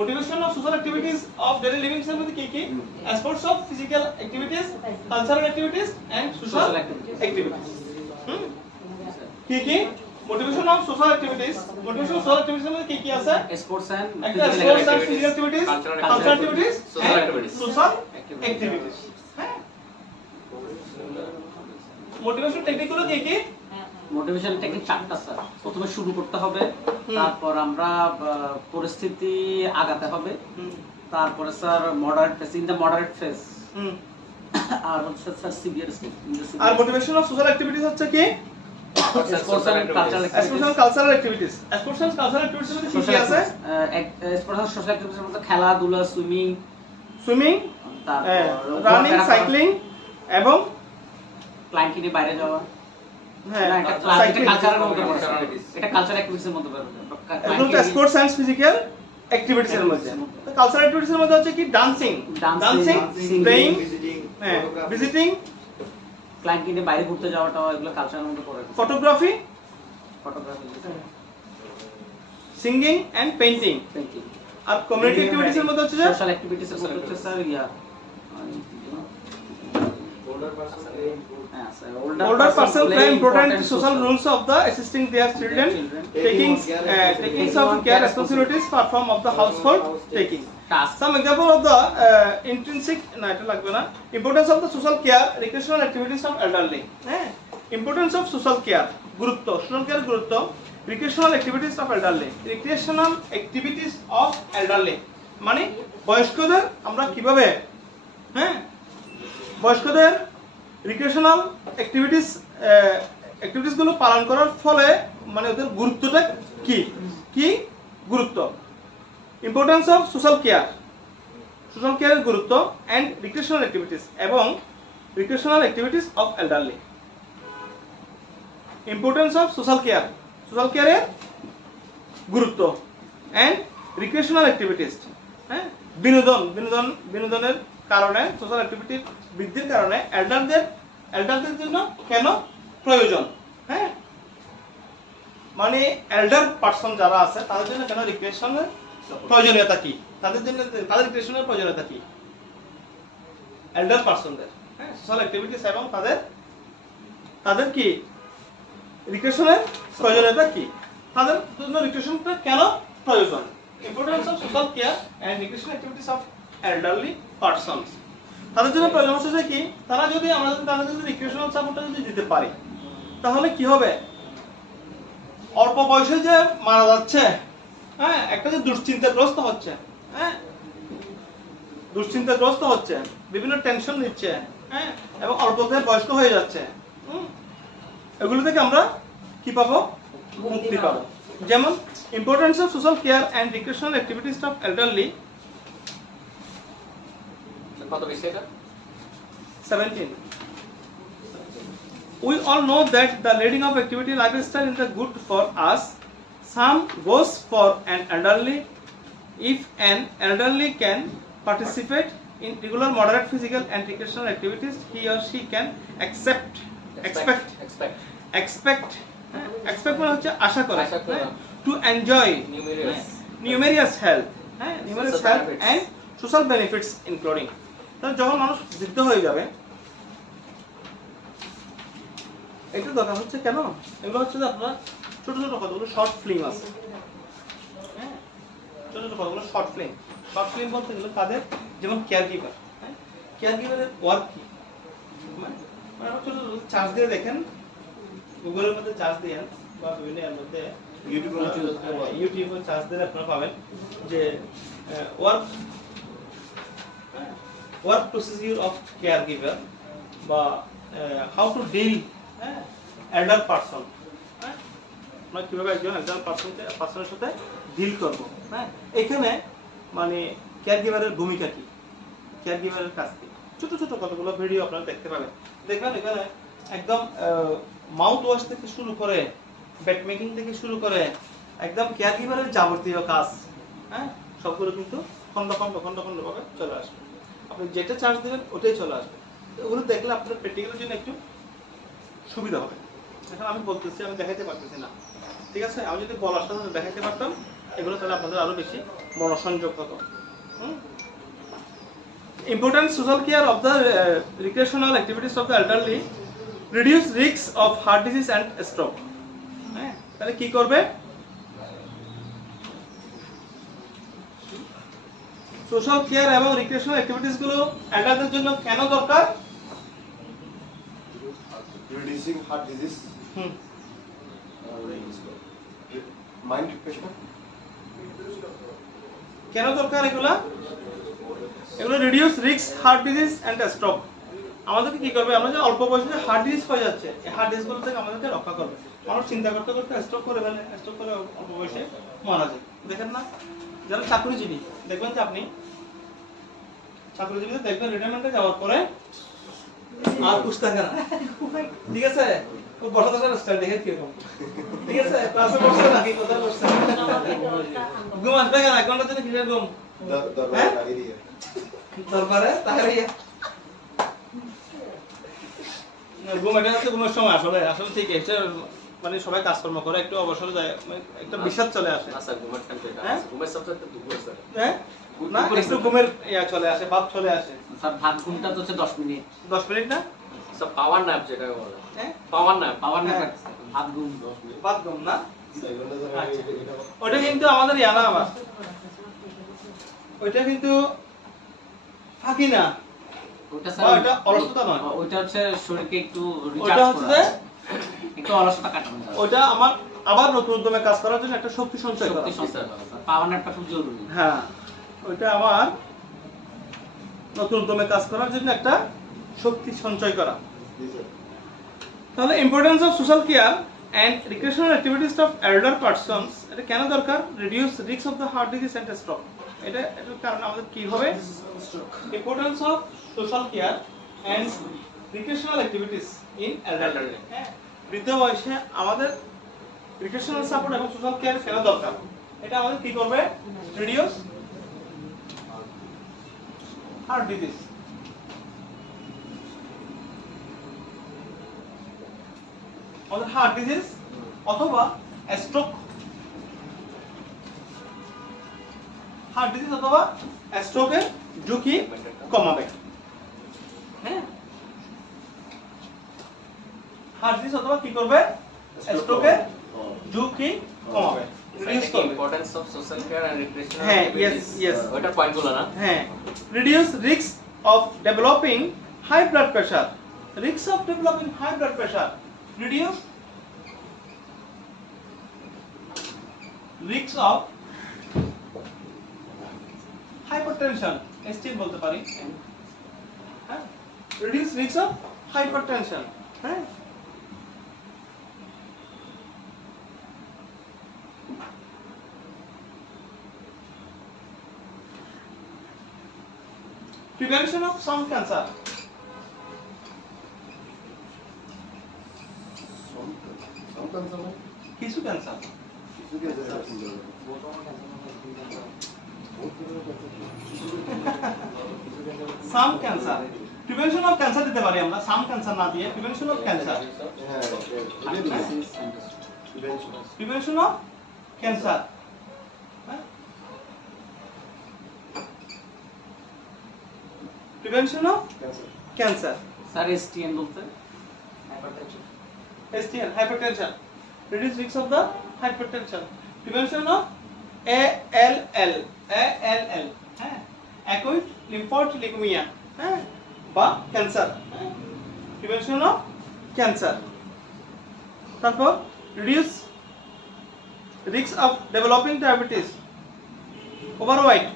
motivation of social activities of daily livings এর মধ্যে কি কি? Aspects of physical activities, cultural activities and social activities. কি কি? Motivation of social activities, motivation of social activities এর মধ্যে কি কি আছে? Sports and physical activities, cultural activities, social activities, হ্যাঁ? মোটিভেশন টেকনিকগুলো কি কি? মোটিভেশন টেকনিক চারটা স্যার। প্রথমে শুরু করতে হবে, তারপর আমরা পরিস্থিতি আগাতে হবে, তারপরে sir moderate phase, in the moderate phase, আর হচ্ছে স্যার সিভিয়ার স্টেজ। আর মোটিভেশন অফ সোশ্যাল অ্যাক্টিভিটিস হচ্ছে কি? Sports and cultural cultural activities. Sports and cultural activities মধ্যে কি কি আছে? স্পোর্টস এন্ড সোশ্যাল অ্যাক্টিভিটিস মধ্যে খেলাধুলা, সুইমিং, তারপর রানিং, সাইক্লিং এবং ক্লায়েন্ট কিনে বাইরে যাওয়া। হ্যাঁ, এটা কালচারাল মধ্যে পড়ে, এটা কালচারাল অ্যাক্টিভিটিসের মধ্যে পড়ে। এগুলো তো স্পোর্টস এন্ড ফিজিক্যাল অ্যাক্টিভিটিস এর মধ্যে। তো কালচারাল অ্যাক্টিভিটিস এর মধ্যে হচ্ছে কি ডান্সিং, প্লেইং, হ্যাঁ, ভিজিটিং, ক্লায়েন্ট কিনে বাইরে ঘুরতে যাওয়াটা, এগুলো কালচারাল মধ্যে পড়ে। Photography, singing and painting. আর কমিউনিটি অ্যাক্টিভিটিস এর মধ্যে হচ্ছে সোশ্যাল অ্যাক্টিভিটিস এর মধ্যে হচ্ছে sir older person play important social roles of the assisting their children, taking of care responsibilities, perform of the household, taking some example of the intrinsic importance of the social care, recreational activities of elderly, importance of social care, gurutto, social care gurutto, recreational activities of elderly, recreational activities of elderly মানে বয়স্কদের আমরা কিভাবে, হ্যাঁ, বয়স্কদের recreational activities গুলো পালন করার ফলে মানে ওদের গুরুত্বটা কি কি গুরুত্ব, ইম্পর্টেন্স অফ সোশ্যাল কেয়ারের গুরুত্ব এন্ড রিক্রিয়েশনাল অ্যাক্টিভিটিস এবং recreational activities of elderly, importance of social কেয়ারের গুরুত্ব এন্ড রিক্রিয়েশনাল অ্যাক্টিভিটিস, হ্যাঁ, বিনোদনের কারণে সোশ্যাল অ্যাক্টিভিটি বৃদ্ধির কারণে এল্ডারদের জন্য কেন প্রয়োজন, হ্যাঁ, মানে এল্ডার পারসন যারা আছে তাদের জন্য কেন রিক্রিয়েশনের প্রয়োজনীয়তা কি, তাদের রিক্রিয়েশনের প্রয়োজনীয়তা কি, এল্ডার পারসনদের, হ্যাঁ, সোশ্যাল অ্যাক্টিভিটিস এবং তাদের কি রিক্রিয়েশনের প্রয়োজনীয়তা কি, তাদের জন্য রিক্রিয়েশনটা কেন প্রয়োজন, importance of social care and recreational activities of elderly persons. তাদের জন্য প্রয়োজন হচ্ছে যে কি, আমরা যদি রিক্রিয়েশনাল সাপোর্টটা যদি দিতে পারি তাহলে কি হবে, অল্প বয়সে যে মারা যাচ্ছে, হ্যাঁ, একটা যে দুশ্চিন্তাগ্রস্ত হচ্ছে, বিভিন্ন টেনশন নিচ্ছে, হ্যাঁ, এবং অল্পতে বয়স্ক হয়ে যাচ্ছে, এগুলো থেকে আমরা কি পাবো, মুক্তি পাবো। যেমন importance of social care and recreational activities of elderly, কত বিষয় এটা? 17 We all know that the leading of activity lifestyle is good for us. Some goes for an elderly. If an elderly can participate in regular moderate physical and recreational activities, he or she can expect মানে হচ্ছে আশা করে to enjoy numerous health and social benefits including. তাহলে যখন মানুষ বৃদ্ধ হয়ে যাবে, এটা দরকার হচ্ছে কেন? এগুলো হচ্ছে যে আপনার ছোট ছোট কতগুলো শর্ট ফিল্ম আছে, হ্যাঁ, ছোট ছোট কতগুলো শর্ট ফিল্ম বলতে গেলে তাদের যেমন কেয়ার গিভার, হ্যাঁ, কেয়ার গিভারের ওয়ার্ক কি, মানে আপনার ছোট ছোট চার্জ দিয়ে দেখেন, গুগলের মধ্যে চার্জ দিয়ে বা বিভিন্ন এর মধ্যে ইউটিউবে চার্জ দিলে আপনারা পাবেন যে work procedure of caregiver বা how to deal elder person, হ্যাঁ, আমরা কিভাবে একজন এল্ডার পারসনের সাথে ডিল করব, হ্যাঁ, এখানে মানে কেয়ার গিভারের ভূমিকা কি, কেয়ার গিভারের কাজ কি, ছোট ছোট কতগুলো ভিডিও আপনারা দেখতে পাবেন। দেখবেন এখানে একদম মাউথ ওয়াশ থেকে শুরু করে বেড মেকিং থেকে শুরু করে একদম কেয়ার গিভারের যাবতীয় কাজ, হ্যাঁ, সবগুলো কিন্তু খন্ড খন্ড ভাবে চলে আসবে। আপনি যেটা চার্জ দেবেন ওটাই চলে আসবে। ওগুলো দেখলে আপনার প্র্যাকটিক্যালের জন্য একটু সুবিধা হবে। এখন আমি বলতেছি, আমি দেখাইতে পারতেছি না, ঠিক আছে? আমি যদি বলার সাথে দেখাইতে পারতাম এগুলো, তাহলে আপনাদের আরো বেশি মনোসংযোগ হতো। Important social care of the recreational activities of the elderly reduce risks of heart disease and stroke. হ্যাঁ, তাহলে কি করবে? সোশ্যাল কেয়ার এবং রিক্রিয়েশনাল অ্যাক্টিভিটিস গুলো এল্ডারদের জন্য কেন দরকার? Reducing heart disease, mind depression. কেন দরকার এগুলা? এগুলো reduce risk heart disease and stroke. আমাদেরকে কি করবে? আমরা যে অল্প বয়সে হার্ট ডিজিজ হয়ে যাচ্ছে, এই হার্ট ডিজিজ গুলো থেকে আমাদেরকে রক্ষা করবে। মানুষ চিন্তা করতে করতে স্ট্রোক করে ফেলে, স্ট্রোক করে অল্প বয়সে মারা যায়। দেখেন না, যারা চাকরিজীবী দেখবেন যে আপনি চাকরিজীবীদের দেখবেন রিটায়ারমেন্টে যাওয়ার পরে আর পুষ থাকে না, ঠিক আছে? ও বসে থাকার স্টাইল দেখে কিরকম, ঠিক আছে? ক্লাসে বসে নাকি কোথায় বসে ঘুম আসবে কেন? 1 ঘন্টার জন্য কিসের ঘুম? দরবারে তাকাইয়া ঘুম, এটা হচ্ছে ঘুমের সময়। আসলে আসলে ঠিক এটা মানে সবাই কাজকর্ম করে, একটু অবসর যায়, একটা বিষাদ চলে আসে। না স্যার, ঘুমের টাইম থেকে ঘুমের সবচেয়ে দুপুর স্যার, হ্যাঁ না, একটু ঘুমের ইয়া চলে আসে, ভাব চলে আসে। স্যার ভাত ঘুমটা তো হচ্ছে 10 মিনিট, 10 মিনিট না স্যার পাওয়ার ন্যাপ যেটা বলে, হ্যাঁ, পাওয়ার ন্যাপ ভাত ঘুম 10 মিনিট, ভাত ঘুম না, ওটা কিন্তু আমাদের ইয়া না, আবার ওইটা কিন্তু ফাঁকি না, ওটা বা ওটা অলসতা নয়, ওইটা হচ্ছে শরীরকে একটু ওটা রিচার্জ হচ্ছে করা, একটু অলসতা কাটানো যায়। ওটা আমার আবার নতুন উদ্যমে কাজ করার জন্য একটা শক্তি সঞ্চয় করা। শক্তি সঞ্চয় করা, পাওয়ার ন্যাপটা খুব জরুরি। হ্যাঁ, ওইটা আমার নতুন উদ্যমে কাজ করার জন্য একটা শক্তি সঞ্চয় করা। তাহলে importance of social care and recreational activities of elder persons, এটা কেন দরকার? Reduce risk of the heart disease and stroke. এটার কারণে আমাদের কি হবে? Importance of social care and recreational activities in elderly. হ্যাঁ, বৃদ্ধ বয়সে আমাদের রিক্রিয়েশনাল সাপোর্ট এবং সোশ্যাল কেয়ার কেন দরকার? এটা আমাদের কি করবে? রিডিউস হার্ট ডিজিজ, আমাদের হার্ট ডিজিজ অথবা স্ট্রোক, হার্ট ডিজিজ অথবা স্ট্রোকের ঝুঁকি কমাবে। হ্যাঁ, হার্ট ডিজিজ অথবা কি করবে? স্ট্রোকের ঝুঁকি কমাবে, রিডিউস করবে। Importance of social care and recreational হ্যাঁ, অ্যাক্টিভিটিস, yes. ওটা পয়েন্টগুলো না? হ্যাঁ, reduce risk of developing high blood pressure, risk of developing high blood pressure, reduce risk of hypertension, STM বলতে পারি। হ্যাঁ, রিডিউস রিস্ক অফ হাইপারটেনশন। হ্যাঁ, prevention of some cancer, some cancer, prevention of cancer দিতে পারি আমরা, some cancer না দিয়ে prevention of cancer, হ্যাঁ prevention of cancer, prevention of cancer. Sir STN বলতে hypertension, STN, hypertension, reduce risks of the hypertension, prevention of ALL, হ্যাঁ, acute lymphoid leukemia, হ্যাঁ, বা ক্যান্সার, prevention of cancer। তারপর reduce risks of developing diabetes, overweight,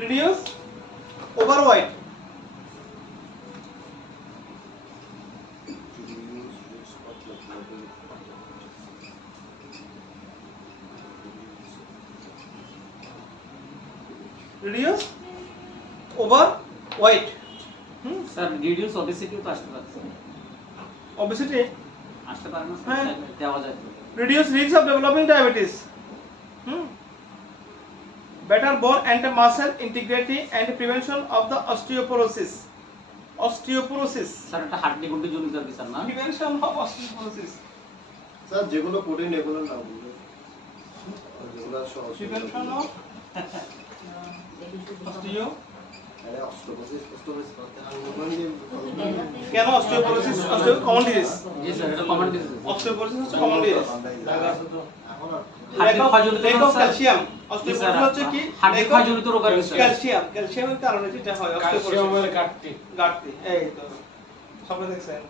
reduce overweight, reduce overweight, sir reduce obesity তো আসতে পারে, obesity, আসতে পারে না হ্যাঁ। স্যার, দেওয়া যায় তো। reduce risks of developing diabetes, better bone and muscle integrity and prevention of the osteoporosis, sir এটা হাড্ডি গুড্ডি জনিত আর কি স্যার না? prevention of osteoporosis, স্যার যেগুলো প্রোটিন এগুলো না বললে যেগুলো সহজ prevention of osteo, আরে অস্ট্রোপোসিস করতে কেন osteoporosis, common disease, জি স্যার এটা কমেন্ট দিয়েছে। osteoporosis হচ্ছে common disease, এখন আর হাড্ডি ক্ষয়জনিত lack of sir, calcium, G sir, osteoporosis হচ্ছে কি হাড্ডি lack of ক্ষয়জনিত রোগ আর কি স্যার। ক্যালসিয়ামের কারণে যেটা হয় osteoporosis, ঘাটতি, এই তো স্বপ্ন দেখছেন,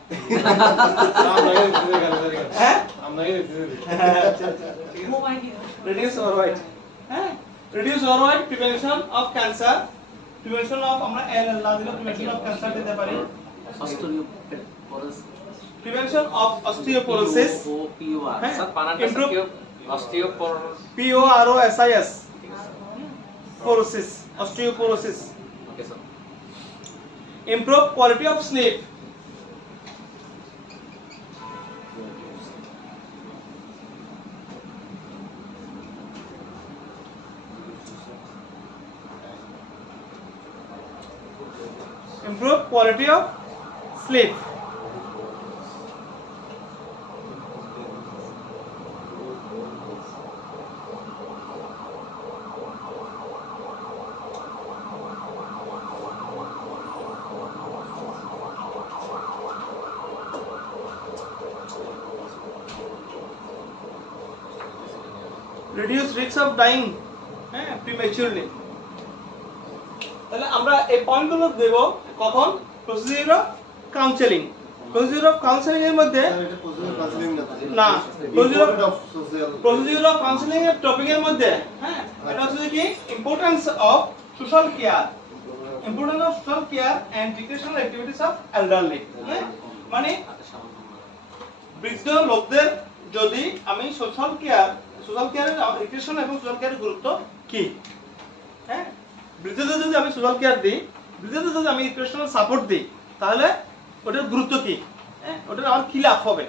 হ্যাঁ, reduce overweight, হ্যাঁ, reduce overweight, prevention of cancer, prevention of আমরা ALL না দিলে prevention of cancer দিতে পারি, osteoporosis, prevention of osteoporosis, OPOR, হ্যাঁ, স্যার পানাটা improve কি osteoporosis, POROSIS, porosis, osteoporosis, okay sir, improve quality of sleep, improve quality of sleep, reduce risks of dying, হ্যাঁ, prematurely। তাহলে আমরা এই পয়েন্টগুলো দেব কখন, procedure of counselling, procedure of counselling এর মধ্যে এটা প্রসিডিউর কাউন্সেলিং না, procedure of social procedure of counselling এর টপিকের মধ্যে, হ্যাঁ, এটা হচ্ছে কি importance of social care, importance of social care and recreational activities of elderly, হ্যাঁ, মানে বৃদ্ধ লোকদের যদি আমি সোশ্যাল কেয়ারের রিক্রিয়েশন এবং সোশ্যাল কেয়ারের গুরুত্ব কি, হ্যাঁ, বৃদ্ধদের যদি আমি সোশ্যাল কেয়ার দিই, বৃদ্ধদের যদি আমি রিক্রিয়েশনাল সাপোর্ট দিই, তাহলে ওটার গুরুত্ব কি, হ্যাঁ, ওটার আমার কি লাভ হবে।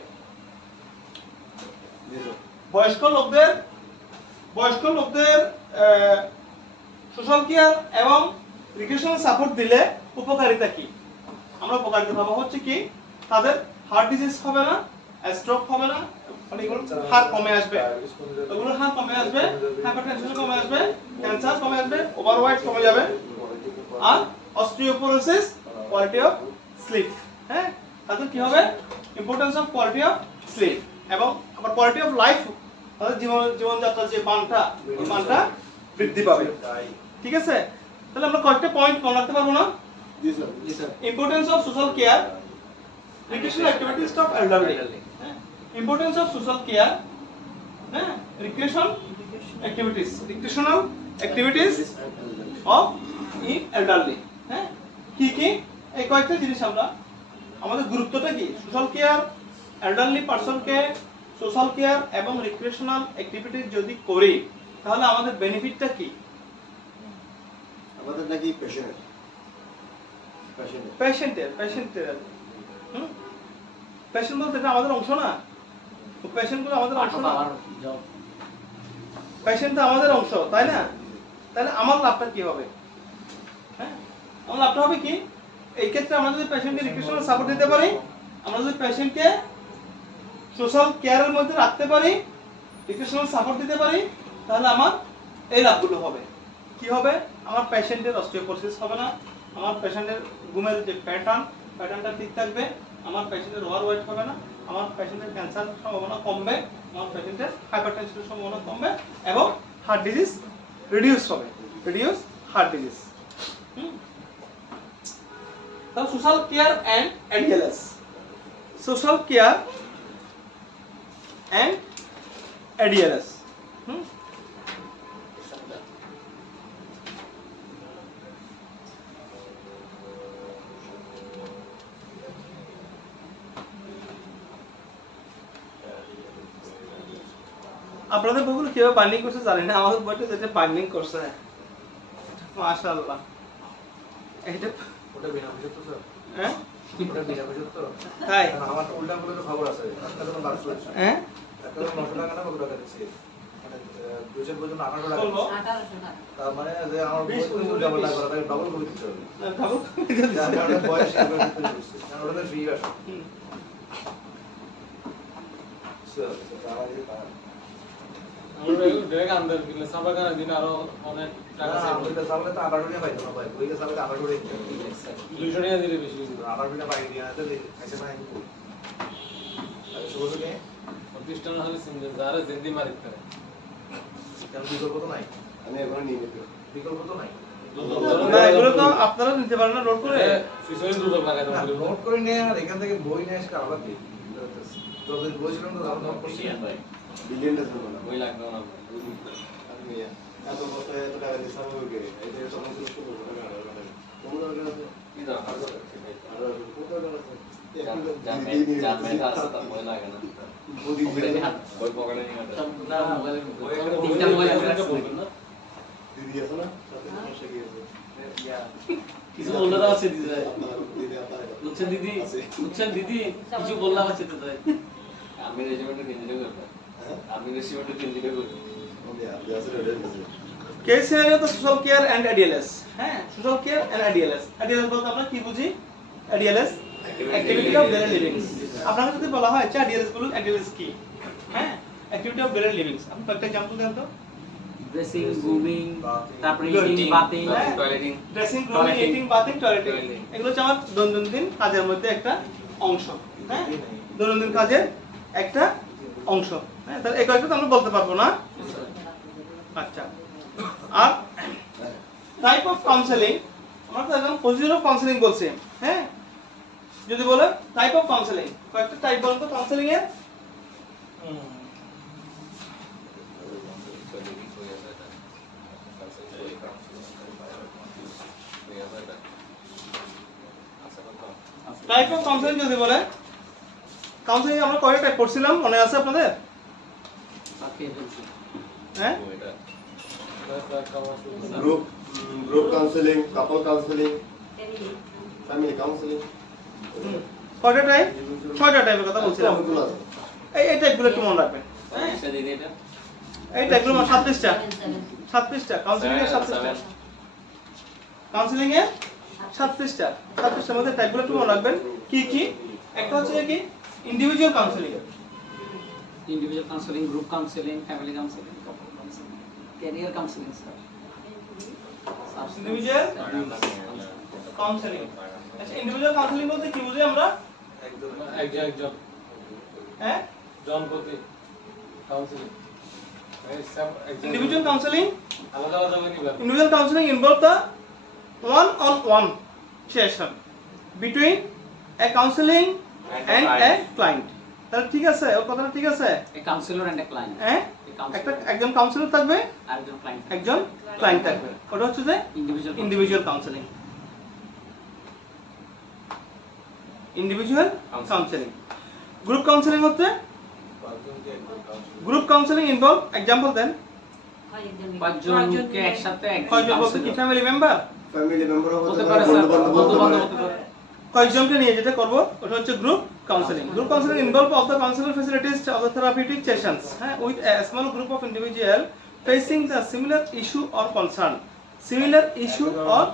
বয়স্ক লোকদের সোশ্যাল কেয়ার এবং রিক্রিয়েশনাল সাপোর্ট দিলে উপকারিতা কি, আমরা উপকারিতা পাবো হচ্ছে কি, তাদের হার্ট ডিজিজ হবে না, স্ট্রোক হবে না, মানে এগুলো হার কমে আসবে, এগুলো হার কমে আসবে, হাইপারটেনশন কমে আসবে, ক্যান্সার কমে আসবে, ওভারওয়েট কমে যাবে, আর অস্টিওপোরোসিস, কোয়ালিটি অফ স্লিপ, হ্যাঁ, তাদের কি হবে, importance of quality of sleep এবং আবার কোয়ালিটি অফ লাইফ, তাদের জীবনযাত্রার যে মানটা, এই মানটা বৃদ্ধি পাবে। ঠিক আছে, তাহলে আমরা কয়েকটা পয়েন্ট মনে রাখতে পারবো না, জি sir importance of social care, recreational activities of elderly, importance of social care, হ্যাঁ, রিক্রিয়েশনাল অ্যাক্টিভিটিস অফ এল্ডারলি, হ্যাঁ, কি কি এই কয়েকটা জিনিস আমরা, আমাদের গুরুত্বটা কি, সোশ্যাল কেয়ার, এল্ডারলি পারসনকে সোশ্যাল কেয়ার এবং রিক্রিয়েশনাল অ্যাক্টিভিটিস যদি করি তাহলে আমাদের বেনিফিটটা কি, আমাদের নাকি পেশেন্টের পেশেন্ট বলতে এটা আমাদের অংশ না, পেশেন্ট গুলো আমাদের অংশ না, পেশেন্ট তো আমাদের অংশ, তাই না? তাহলে আমার লাভটা কি হবে? হ্যাঁ, আমার লাভটা হবে কি, এই ক্ষেত্রে আমরা যদি পেশেন্টকে রিক্রিয়েশনাল সাপোর্ট দিতে পারি, আমরা যদি পেশেন্টকে সোশ্যাল কেয়ারের মধ্যে রাখতে পারি, রিক্রিয়েশনাল সাপোর্ট দিতে পারি, তাহলে আমার এই লাভগুলো হবে। কি হবে? আমার পেশেন্টের অস্টিওপোরোসিস হবে না, আমার পেশেন্টের ঘুমের যে প্যাটার্নটা ঠিক থাকবে, আমার পেশেন্টের ওভার ওয়েট হবে না, আমার পেশেন্টের ক্যান্সার সম্ভাবনা কমবে, আমার পেশেন্টের হাইপারটেনশনের সম্ভাবনা কমবে এবং হার্ট ডিজিজ রিডিউস হবে, রিডিউস হার্ট ডিজিজ। তাহলে social care and ADLs, social care and ADLs. আপনাদের বইগুলো কিভাবে বাইন্ডিং করছে জানি না, আমাদের বইটা যেটা বাইন্ডিং করছে মাশাআল্লাহ, এটা ওটা বিনা পয়সা তো স্যার? হ্যাঁ ওটা বিনা পয়সা তো? তাই আমার উল্টা বলে তো খবর আছে, একটা যখন বাস চলছে হ্যাঁ একটা 900 টাকা না কত টাকা দিচ্ছি, মানে দুজন পর্যন্ত 18 টাকা, বলবো 1800 টাকা। তার মানে যে আমার বই তো ডাবল না করা, তাই ডাবল করে দিতে হবে। ডাবল কারণ ওটা বয়স এবার দিতে হচ্ছে, কারণ ওটা ফ্রি আসে স্যার। আমার এই আমরা ডাইরেক্ট আন্দাজ দিলে সাবাগানা দিন আরো অনেক টাকা সেভ হবে। ওইটা সামনে তো 18 টাকা পাইতো না ভাই, ওইটা সামনে 18 টাকা 200 টাকা দিলে বেশি 18 টাকা পাই দিয়ে আছে এসে না আরে শুরু থেকে প্রতিষ্ঠান হলে সিনজে যারা জিন্দি মারিত করে কেন বিকল্প তো নাই, আমি এখন নিয়ে নিতে বিকল্প তো নাই। না, এগুলো তো আপনারা নিতে পারেন না নোট করে। ফিসে দুটো লাগাই দাও নোট করে নিয়ে আর এখান থেকে বই নিয়ে এসে আলাদা দিই তো বলছিলাম তো আমরা নোট করছি ভাই বিলিয়নটা ছিল না বই লাগবে না আমি এত বছর এত টাকা দিয়ে সামনে গিয়ে এই যে সমস্ত শুরু করে তোমরা আছে কি দরকার আর কোথাও আছে জানমেটা আছে তার বই লাগে না বই পকেটে নিয়ে গেছে না মোবাইলে তিনটা মোবাইল দিদি আছে না সাথে সমস্যা কি আছে কিছু বললে তো আছে দিদি, আপনার দিদি আপনার বুঝছেন দিদি, বুঝছেন দিদি, কিছু বললাম আছে তো তাই। আমি রেজিমেন্টে কেন্দ্রে করব আমি রেজিমেন্টে কেন্দ্রে করব আপনি আছে রেডি আছে কেস সিনারিও তো সোশ্যাল কেয়ার এন্ড এডিএলএস। হ্যাঁ, সোশ্যাল কেয়ার এন্ড এডিএলএস। এডিএলএস বলতে আমরা কি বুঝি? এডিএলএস অ্যাক্টিভিটি অফ ডেইলি লিভিং। আপনাকে যদি বলা হয় আচ্ছা এডিএলএস বলুন, এডিএলএস কি? হ্যাঁ, অ্যাক্টিভিটি অফ ডেইলি লিভিং। আপনি একটা एग्जांपल দেন তো। ড্রেসিং, গ্রুমিং, তারপরে Good. ইটিং, বাথিং, হ্যাঁ। Toileting dressing, grooming, eating, bathing, toileting, এগুলো হচ্ছে আমার দৈনন্দিন কাজের মধ্যে একটা অংশ। হ্যাঁ, দৈনন্দিন কাজের একটা অংশ। হ্যাঁ, তাহলে এই কয়েকটা তো আমরা বলতে পারবো না। আচ্ছা, আর টাইপ অফ কাউন্সেলিং, আমরা তো একদম পজিশন অফ কাউন্সেলিং বলছি। হ্যাঁ, যদি বলে টাইপ অফ কাউন্সেলিং, কয়েকটা টাইপ বলতো কাউন্সেলিং এর। টাইপ অফ কাউন্সেলিং যদি বলে, কাউন্সেলিং আমরা কয়টা টাইপ পড়ছিলাম মনে আছে আপনাদের? হ্যাঁ, group counselling, couple counselling, family counselling, কয়টা টাইপ? ছয়টা টাইপের কথা বলছিলাম। অনেকগুলো আছে। এই টাইপগুলো একটু মনে রাখবেন। হ্যাঁ, এটা দিদি এটা এই টাইপগুলো 7 পৃষ্ঠা, 7 পৃষ্ঠা কাউন্সেলিং এর 7 পৃষ্ঠা, কাউন্সেলিং এর 7 পৃষ্ঠা, 7 পৃষ্ঠার মধ্যে টাইপগুলো একটু মনে রাখবেন। কি কি? একটা হচ্ছে কি individual counselling, individual counselling, group counselling, family counselling, couple counselling, career counselling sir. Individual counselling. আচ্ছা, ইন্ডিভিজুয়াল কাউন্সেলিং বলতে কি বুঝি আমরা? একজন হ্যাঁ, জনপতি কাউন্সিলিং individual counseling, আলাদা আলাদা নিবা individual counseling involve the one-on-one session between a counseling and a client. তাহলে ঠিক আছে, ওর কথাটা ঠিক আছে? এ কাউন্সিলর এন্ড এ ক্লায়েন্ট। হ্যাঁ, একজন কাউন্সিলর থাকবে, আরেকজন ক্লায়েন্ট, একজন ক্লায়েন্ট থাকবে। ওটা হচ্ছে যে individual counselling. Individual counselling. Group counselling হচ্ছে, গ্রুপ কাউন্সেলিং ইনভলভ, এক্সাম্পল দেন। পাঁচজনকে একসাথে কয়জন বলতে কি ফ্যামিলি মেম্বার? ফ্যামিলি মেম্বার হতে হতে পারে পারে, স্যার, বন্ধু-বান্ধব হতে পারে। কয়েকজনকে নিয়ে যেটা করব ওটা হচ্ছে group counselling. Group counselling involve of the counsellor facilities of the therapeutic sessions, হ্যাঁ, with a small group of individual facing the similar issue or concern. Similar issue or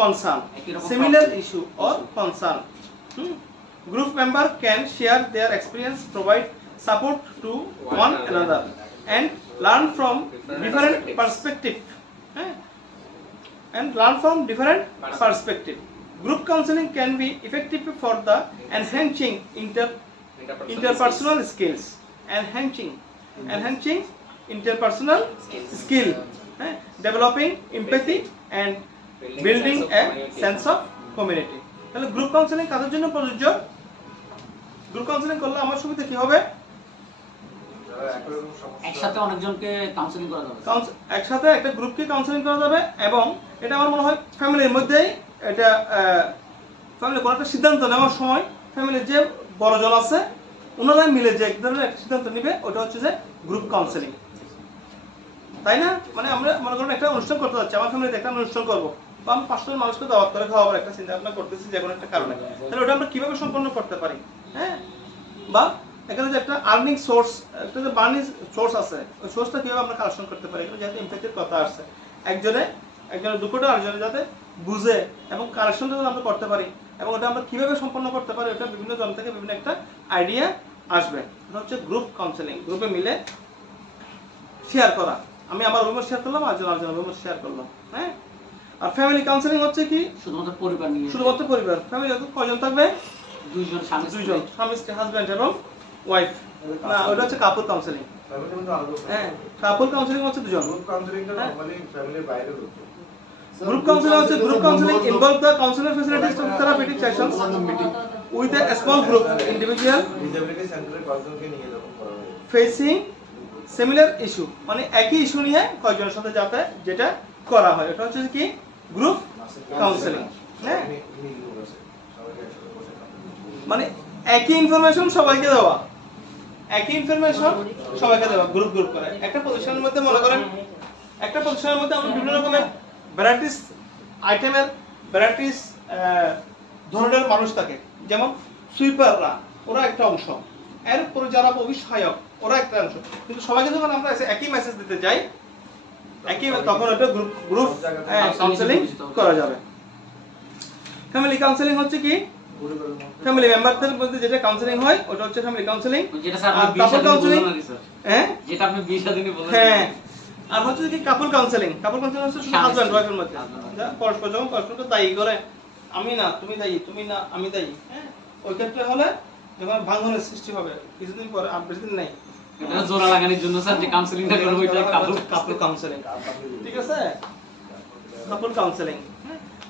concern. Similar issue or concern. Group member can share their experience, provide support to one another, and learn from different perspective. Group counseling can be effective for the enhancing interpersonal skills. Enhancing interpersonal skill, developing empathy and building a sense of community. তাহলে group counselling কাদের জন্য প্রযোজ্য? Group counselling করলে আমার সুবিধা কি হবে? একসাথে অনেকজনকে counselling করা যাবে। একসাথে একটা গ্রুপকে কাউন্সেলিং করা যাবে এবং এটা আমার মনে হয় ফ্যামিলির মধ্যেই এটা ফ্যামিলি কোনো একটা সিদ্ধান্ত নেওয়ার সময় ফ্যামিলির যে বড়জন আছে ওনারা মিলে যে এক ধরনের একটা সিদ্ধান্ত নেবে ওটা হচ্ছে যে গ্রুপ কাউন্সেলিং, তাই না? মানে আমরা মনে করেন একটা অনুষ্ঠান করতে যাচ্ছি, আমার ফ্যামিলিতে একটা অনুষ্ঠান করবো বা আমি 500 জন মানুষকে দাওয়াত করে খাওয়াবার একটা চিন্তা ভাবনা করতেছি যে কোনো একটা কারণে, তাহলে ওটা আমরা কিভাবে সম্পন্ন করতে পারি? হ্যাঁ, বা এখানে যে একটা আর্নিং সোর্স, একটা যে বার্নিং সোর্স আছে ওই সোর্সটা কিভাবে আমরা কালেকশন করতে পারি? এখানে যেহেতু এমপ্যাথির কথা আসছে, একজনের দুঃখটা আরেকজনের যাতে বুঝে এবং কালেকশনটা আমরা করতে পারি এবং ওটা আমরা কিভাবে সম্পন্ন করতে পারি ওটা বিভিন্ন জন থেকে বিভিন্ন একটা আইডিয়া আসবে। এটা হচ্ছে গ্রুপ কাউন্সেলিং, গ্রুপে মিলে শেয়ার করা। আমি আমার অভিমত শেয়ার করলাম, আরেকজন অভিমত শেয়ার করলাম। হ্যাঁ, আর ফ্যামিলি কাউন্সেলিং হচ্ছে কি শুধুমাত্র পরিবার নিয়ে, শুধুমাত্র পরিবার। ফ্যামিলি কয়জন থাকবে? দুইজন, স্বামী স্ত্রী, হাজব্যান্ড এবং ওয়াইফ। না, ওটা হচ্ছে কাপল কাউন্সেলিং। হ্যাঁ, কাপল কাউন্সেলিং হচ্ছে দুজন। গ্রুপ কাউন্সেলিং হচ্ছে group counselling involve the counselor facilities of therapeutic sessions with a small group individual facing similar issue, মানে একই ইস্যু নিয়ে কয়েকজনের সাথে যাতে যেটা করা হয় এটা হচ্ছে কি গ্রুপ কাউন্সেলিং। হ্যাঁ, মানে একই ইনফরমেশন সবাইকে দেওয়া, গ্রুপ করে। একটা পজিশনের মধ্যে মনে করেন একটা পজিশনের মধ্যে আমরা বিভিন্ন রকমের ভ্যারাইটিস আইটেমের ভ্যারাইটিস ধরনের মানুষ থাকে, যেমন সুইপাররা ওরা একটা অংশ, এরপরে যারা অভিসহায়ক ওরা একটা অংশ, কিন্তু সবাইকে যখন আমরা একই মেসেজ দিতে যাই তখন এটা গ্রুপ কাউন্সেলিং করা যাবে। ফ্যামিলি কাউন্সেলিং হচ্ছে কি ফ্যামিলি মেম্বারদের মধ্যে যেটা কাউন্সেলিং হয় ওটা হচ্ছে ফ্যামিলি কাউন্সেলিং। যেটা স্যার আপনি 20 দিনে বললেন স্যার, হ্যাঁ যেটা আপনি 20 দিনে বললেন। হ্যাঁ, আর হচ্ছে কি কাপল কাউন্সেলিং। কাপল কাউন্সেলিং হচ্ছে শুধু হাজব্যান্ড ওয়াইফের মধ্যে যা পরস্পর যখন পরস্পরকে দায়ী করে, আমি না তুমি দায়ী, তুমি না আমি দায়ী। হ্যাঁ, ওই ক্ষেত্রে হলে যখন ভাঙনের সৃষ্টি হবে কিছুদিন পরে, আর বেশি দিন নাই, এটা জোড়া লাগানোর জন্য স্যার যে কাউন্সেলিংটা করব ওইটা কাপল কাউন্সেলিং। ঠিক আছে, কাপল কাউন্সেলিং।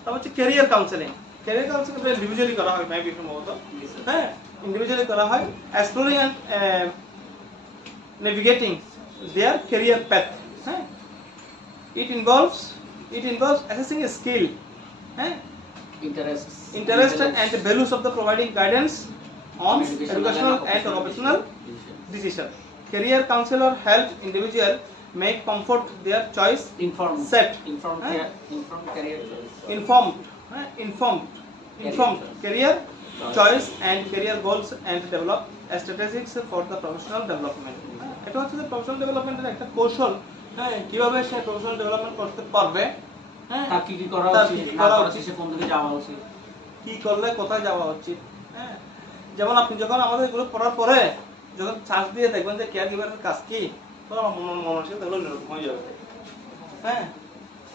তারপর হচ্ছে career counselling. Career counselling individually করা হয় মেবি সম্ভবত। হ্যাঁ, ইন্ডিভিজুয়ালি করা হয় exploring and navigating their career path. হ্যাঁ, it involves assessing a skill, interest and the values of the providing guidance on educational and occupational decision. Career counselor help individual make comfort their choice informed career choice and career goals and develop strategies for the professional development. এটা হচ্ছে যে professional ডেভেলপমেন্টের একটা কৌশল। হ্যাঁ, কিভাবে সে professional development করতে পারবে, হ্যাঁ তার কি করা উচিত, না করা উচিত, কোন দিকে যাওয়া উচিত, কি করলে কোথায় যাওয়া উচিত। হ্যাঁ, যেমন আপনি যখন আমাদের এগুলো পড়ার পরে যখন চার্জ দিয়ে দেখবেন যে কেয়ার গিভারের কাজ কি, তখন আমার মনমানসিকতা তাহলে এরকম হয়ে যাবে। হ্যাঁ,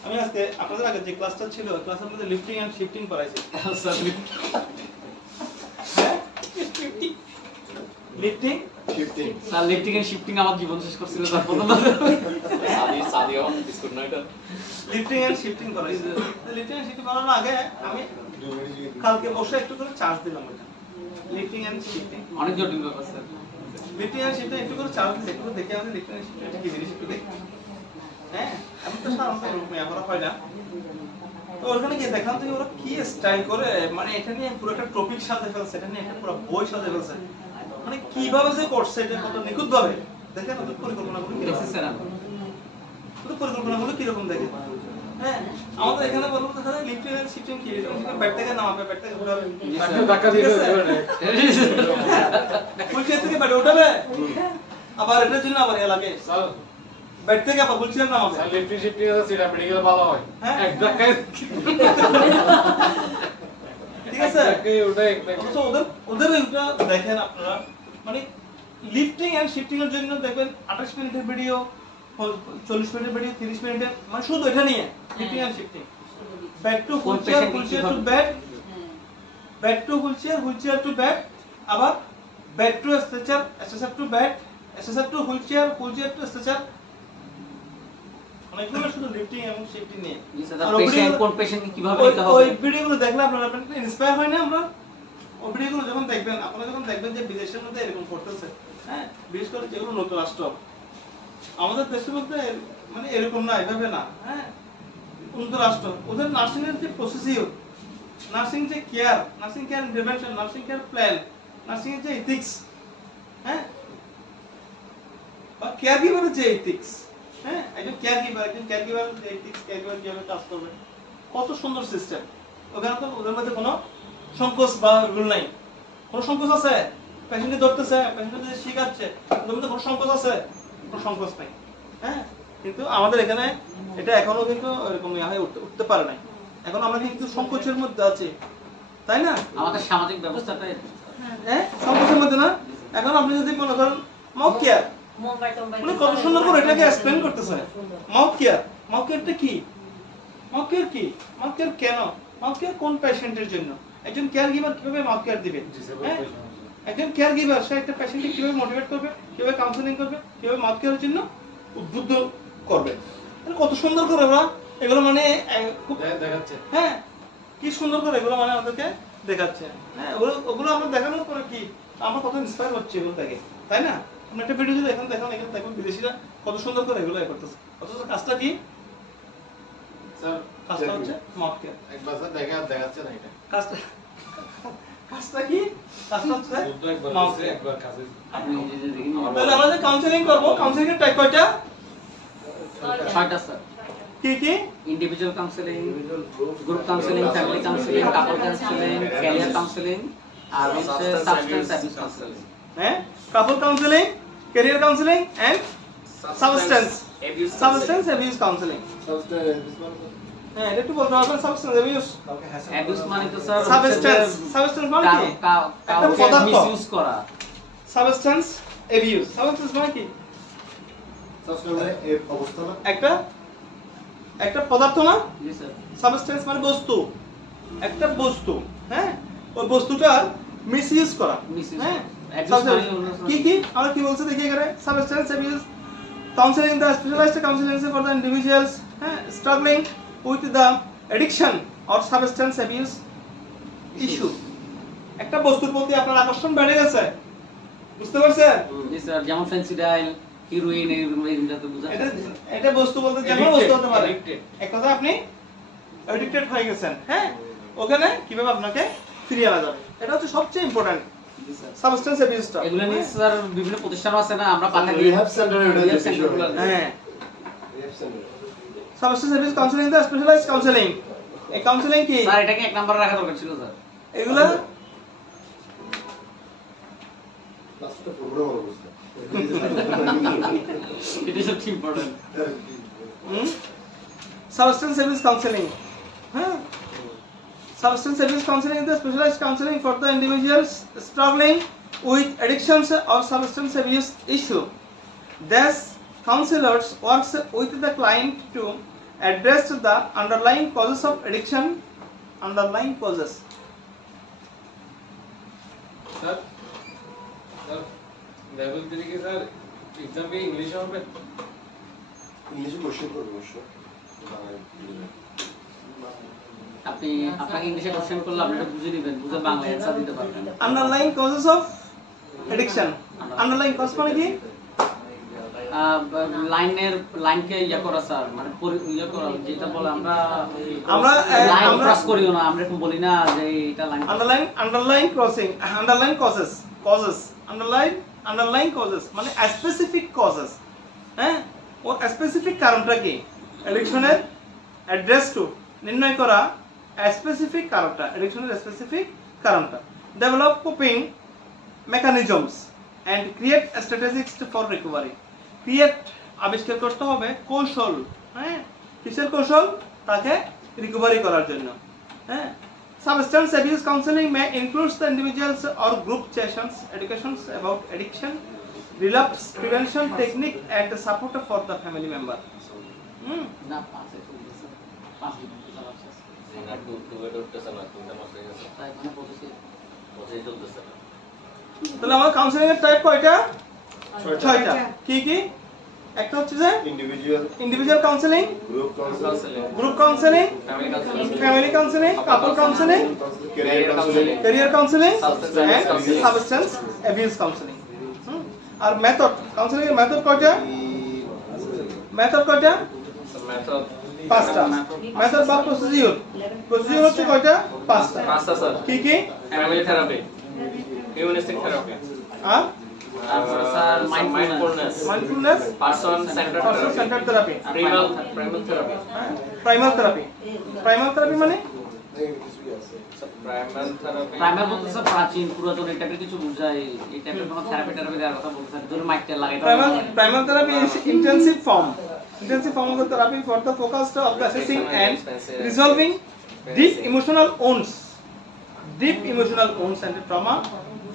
আমি আজকে আপনাদের আগে যে ক্লাসটা ছিল ওই ক্লাসের মধ্যে লিফটিং এন্ড শিফটিং করাইছি। Lifting sir lifting and shifting আমার জীবন শেষ করছিল স্যার প্রথম সাদি অন বিস্কুট না এটা লিফটিং এন্ড শিফটিং করাইছি। লিফটিং এন্ড শিফটিং করার আগে আমি কালকে বসে একটু করে চার্জ দিলাম ওটা। লিফটিং এন্ড শিফটিং অনেক জটিল ব্যাপার স্যার। লিফটিং এন্ড শিফটিং একটু করে চার্জ দিতে একটু দেখে আমাদের লিফটিং এন্ড শিফটিং কি জিনিস একটু দেখি। হ্যাঁ, আমি তো সাধারণত এরকম করা হয় না। তো ওখানে গিয়ে দেখান যে ওরা কি স্টাইল করে, মানে এটা নিয়ে পুরো একটা টপিক সাজিয়ে ফেলছে, এটা নিয়ে একটা পুরো বই সাজিয়ে ফেলছে, মানে কিভাবে যে করছে এটা কত নিখুঁত ভাবে। দেখেন ওদের পরিকল্পনাগুলো কি রকম, ওদের পরিকল্পনাগুলো কি রকম দেখেন। হ্যাঁ, আমাদের এখানে বলবো তো তাহলে লিফটিং এন্ড শিফটিং কি, ব্যাট থেকে নামাবে, ব্যাট থেকে উঠাবে, ধাক্কা দিয়ে উইকেট থেকে ব্যাট উঠাবে, আবার এটার জন্য আবার লাগে বেড থেকে আবার হুইল চেয়ার নামাবে লিফটি শিফটি আছে সেটা মেডিকেল ভালো হয় হ্যাঁ। এক ধাক্কায় ঠিক আছে ওটা এক অথচ ওদের এটা দেখেন আপনারা মানে লিফটিং এন্ড শিফটিং এর জন্য দেখবেন 28 মিনিটের ভিডিও 40 মিনিটের ভিডিও 30 মিনিটের মানে শুধু এটা নিয়ে lifting and shifting back to wheel chair to bed bed to wheel chair to bed আবার bed to stretcher to bed stretcher to wheel chair to stretcher অনেকগুলো শুধু লিফটিং এবং শিফটিং নিয়ে পেশেন্ট কোন পেশেন্টকে কিভাবে নিতে ওই হবে ভিডিওগুলো দেখলে আপনারা ইন্সপায়ার হয় না আমরা ওই ভিডিওগুলো যখন দেখবেন আপনারা যখন দেখবেন যে বিদেশের মধ্যে এরকম করতেছে হ্যাঁ বিশেষ করে যেগুলো নতুন রাষ্ট্র আমাদের দেশের মধ্যে মানে এরকম না এভাবে না হ্যাঁ উন্নত রাষ্ট্র ওদের নার্সিং এর যে প্রসিডিউর নার্সিং যে care intervention nursing care plan nursing এর যে এথিক্স হ্যাঁ বা কেয়ার গিভারের যে এথিক্স হ্যাঁ একজন কেয়ার গিভার যে এথিক্স কেয়ার গিভার কিভাবে কাজ করবে কত সুন্দর সিস্টেম ওখানে তো ওদের মধ্যে কোনো সংকোচ বা রুল নাই কোনো সংকোচ আছে পেশেন্টকে ধরতেছে পেশেন্টকে শিখাচ্ছে ওদের মধ্যে কোনো সংকোচ আছে কোনো সংকোচ নাই হ্যাঁ কিন্তু আমাদের এখানে এটা এখনো কিন্তু এরকম হয়ে উঠতে পারে নাই এখন আমরা কিন্তু সংকোচের মধ্যে আছি তাই না আমাদের সামাজিক ব্যবস্থাটা হ্যাঁ সংকোচের মধ্যে না এখন আপনি যদি মনে করেন মাউথ কেয়ার মানে কত সুন্দর করে এটাকে এক্সপ্লেইন করতেছে মাউথ কেয়ারটা কি মাউথ কেয়ার কেন মাউথ কেয়ার কোন পেশেন্টের জন্য একজন কেয়ার গিভার কিভাবে মাউথ কেয়ার দিবে হ্যাঁ একজন কেয়ার গিভার সে একটা পেশেন্টকে কিভাবে মোটিভেট করবে কিভাবে কাউন্সেলিং করবে কিভাবে মাউথ কেয়ারের জন্য উদ্বুদ্ধ করবে কত সুন্দর করে ওরা এগুলো মানে খুব দেখাচ্ছে হ্যাঁ কি সুন্দর করে এগুলো মানে আমাদেরকে দেখাচ্ছে হ্যাঁ ওগুলো আমরা দেখানোর পরে কি আমরা কত ইন্সপায়ার হচ্ছে এগুলো দেখে তাই না আপনি একটা ভিডিও যদি দেখুন বিদেশিরা কত সুন্দর করে এগুলো করতেছে অথচ কাজটা কি স্যার কাজটা হচ্ছে মাউথ কেয়ার একবার স্যার দেখাচ্ছে না এটা কাজটা কি কাজটা হচ্ছে দুটো একবার মাউথ আছে কেয়ার একবার কাছে আপনি নিজে নিজে দেখে নিন তাহলে আমরা যে কাউন্সেলিং করব কাউন্সেলিং এর টাইপ কয়টা 6টা স্যার কি কি individual counselling group counselling family counselling couple counselling career counselling আর হচ্ছে সাবস্টেন্স অ্যাবিউজ কাউন্সেলিং হ্যাঁ couple counselling career counselling and substance abuse counselling হ্যাঁ এটা একটু বলতে পারবেন সাবস্টেন্স অ্যাবিউজ অ্যাবিউজ মানে তো স্যার সাবস্টেন্স মানে কি কাউকে পদার্থ। মিসইউজ করা সাবস্টেন্স মানে কি সবসময় এই অবস্থা না একটা পদার্থ না জি স্যার সাবস্টেন্স মানে বস্তু একটা বস্তু হ্যাঁ ওই বস্তুটার মিসইউজ করা Misuse হ্যাঁ Abuse Substance- মানে হলো- কি আমরা কি বলছে দেখি এখানে substance abuse counselling the specialised counselling for the individuals হ্যাঁ struggling with the addiction or substance abuse issue একটা বস্তুর প্রতি আপনার আকর্ষণ বেড়ে গেছে বুঝতে পারছেন জি স্যার যেমন ফেন্সিডাইল হিরোইন এইগুলো তো বুঝা এটা বস্তু বলতে যেমন বস্তু হতে পারে এক কথা আপনি অ্যাডিক্টেড হয়ে গেছেন হ্যাঁ ওখানে কিভাবে আপনাকে ফিরিয়ে আনা যাবে এটা হচ্ছে সবচেয়ে ইম্পর্টেন্ট সাবস্টেন্স অ্যাবিউজটা এগুলো নিয়ে স্যার বিভিন্ন প্রতিষ্ঠান আছে না আমরা পাকা দিই রিহ্যাব সেন্টারে এটা Rehab বেশি center গুলো আছে। হ্যাঁ রিহ্যাব সেন্টারে সাবস্টেন্স অ্যাবিউজ কাউন্সেলিং দা স্পেশালাইজড কাউন্সেলিং এই কাউন্সেলিং কি স্যার এটাকে এক নম্বরে রাখা দরকার ছিল স্যার এগুলা লাস্টটা প্রোগ্রাম অবস্থা এটা সবচেয়ে important substance abuse counseling substance abuse counseling is the specialized counseling for the individuals struggling with addictions or substance abuse issue. Thus counselors works with the client to address the underlying causes of addiction. Sir level 3 কি sir exam কি ইংলিশে হবে ইংলিশে question করব অবশ্য আপনি আপনাকে ইংলিশে কোশ্চেন করলে আপনি এটা বুঝে নেবেন বুঝে বাংলা অ্যানসার দিতে পারবেন Underlying causes of addiction. Underlying cause মানে কি? লাইনকে ইয়া করা স্যার মানে ইয়া করা যেটা বলে আমরা লাইন আমরা ক্রস করিও না আমরা এরকম বলি না যে এটা line underlying crossing, underlying causes মানে specific causes হ্যাঁ ও স্পেসিফিক কারণটা কি অ্যাডিকশনের অ্যাড্রেস টু নির্ণয় করা স্পেসিফিক কারণটা অ্যাডিকশনের স্পেসিফিক কারণটা develop coping mechanisms and create strategies for recovery create আবিষ্কার করতে হবে কৌশল, হ্যাঁ কিসের কৌশল, তাকে রিকভারি করার জন্য। হ্যাঁ, substance abuse counseling may include the individuals or group sessions, educations about addiction, relapse prevention technique and support for the family member. না 5 এ চলতেছে 5 দিন চালাচ্ছে না টু এর উঠতেছে না, তিনটা মাস হয়ে গেছে, তাই মানে বলছি বসেই চলতেছে না। তাহলে আমার কাউন্সেলিং এর টাইপ কয়টা? 6টা। কি কি? একটা হচ্ছে যে individual counselling, group counselling, group counselling, family counselling, family counselling, couple counselling, career counselling, career counseling Substance and counseling. substance abuse counseling. আর মেথড, কাউন্সেলিং এর মেথড কয়টা? মেথড কয়টা? মেথড 5টা। মেথড বা প্রসিডিউর, প্রসিডিউর হচ্ছে কয়টা? 5টা। পাঁচটা স্যার। কি কি? ফ্যামিলি থেরাপি, হিউম্যানিস্টিক থেরাপি, আর তারপরে sir mindfulness, mindfulness, person centred person therapy, centred therapy, primal therapy. Primal therapy. Primal therapy মানে প্রাইমাল থেরাপি প্রাইমার বলতেছে প্রাচীন পুরাতন এই টাইপের কিছু বুঝায়, এই টাইপের কোনো থেরাপি দেওয়ার কথা বলতেছে, ধরে মাইকটা লাগাই primal therapy is intensive form of the therapy for the focus of the assessing and resolving deep emotional wounds and trauma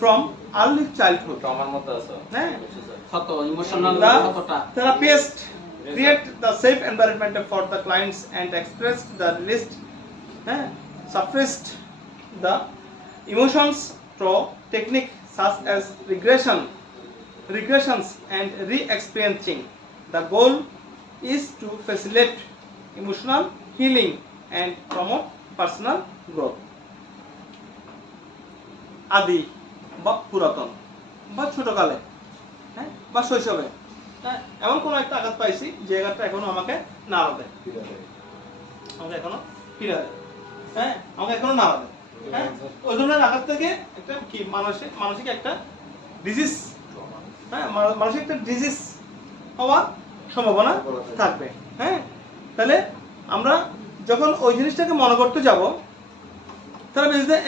from early childhood. ট্রমার মধ্যে আছে। হ্যাঁ, কত ইমোশনাল the কতটা therapist create the safe environment for the clients and express the released, suppressed the emotions through technique such as regressions and re-experiencing. The goal is to facilitate emotional healing and promote personal growth. আদি বা পুরাতন বা ছোটকালে, হ্যাঁ, বা শৈশবে, হ্যাঁ, এমন কোন একটা আঘাত পাইছি যে আঘাতটা এখনো আমাকে নাড়া দেয়, আমাকে এখনো পীড়া দেয়, হ্যাঁ, আমাকে এখনো নাড়া দেয়, হ্যাঁ, ওই ধরনের আঘাত থেকে একটা কি মানসিক একটা ডিজিজ, হ্যাঁ, মানসিক একটা ডিজিজ হওয়ার সম্ভাবনা থাকবে। হ্যাঁ, তাহলে আমরা যখন ওই জিনিসটাকে মনে করতে যাব, therapy is the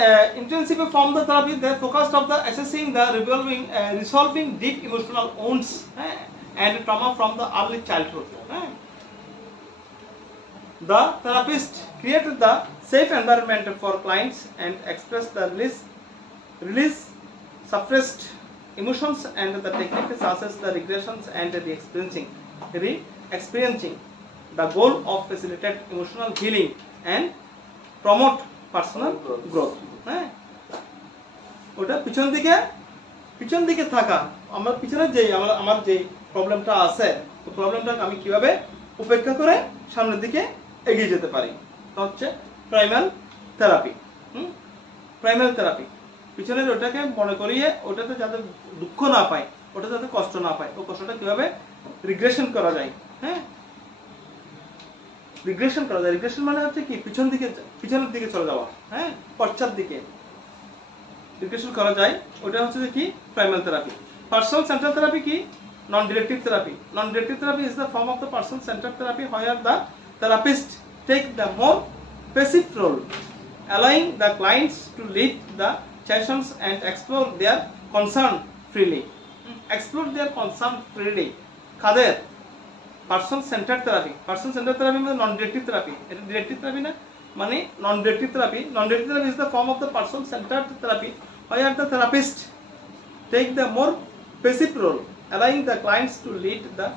intensive form of the therapy that focused of the assessing the resolving deep emotional wounds and trauma from the early childhood. The therapist created the safe environment for clients and expressed the release suppressed emotions and the technique such as the regressions and the re-experiencing. The goal of facilitate emotional healing and promote personal growth. হ্যাঁ, ওটা পিছন দিকে থাকা, আমার পিছনে যে আমার যে প্রবলেমটা আছে, ওই প্রবলেমটাকে আমি কিভাবে উপেক্ষা করে সামনের দিকে এগিয়ে যেতে পারি, তা হচ্ছে প্রাইমাল থেরাপি। প্রাইমাল থেরাপি পিছনের ওটাকে মনে করিয়ে ওটাতে যাতে দুঃখ না পায়, ওটা যাতে কষ্ট না পায়, ও কষ্টটা কিভাবে রিগ্রেশন করা যায়। হ্যাঁ, রিগ্রেশন করা যায়। রিগ্রেশন মানে হচ্ছে কি পিছনের দিকে চলে যাওয়া, হ্যাঁ, পশ্চাৎ দিকে রিগ্রেশন করা যায়, ওটা হচ্ছে কি primal therapy. Person centre therapy কি? Non directive therapy. Non directive therapy is the form of the person centre therapy where the therapist take the more passive role, allowing the clients to lead the sessions and explore their concern freely. কাদের? Person centre therapy. Person centre therapy মানে non directive therapy. এটা directive therapy না, মানে non directive therapy. Non directive therapy is the form of the person centre therapy where the therapist take the more passive role, allowing the clients to lead the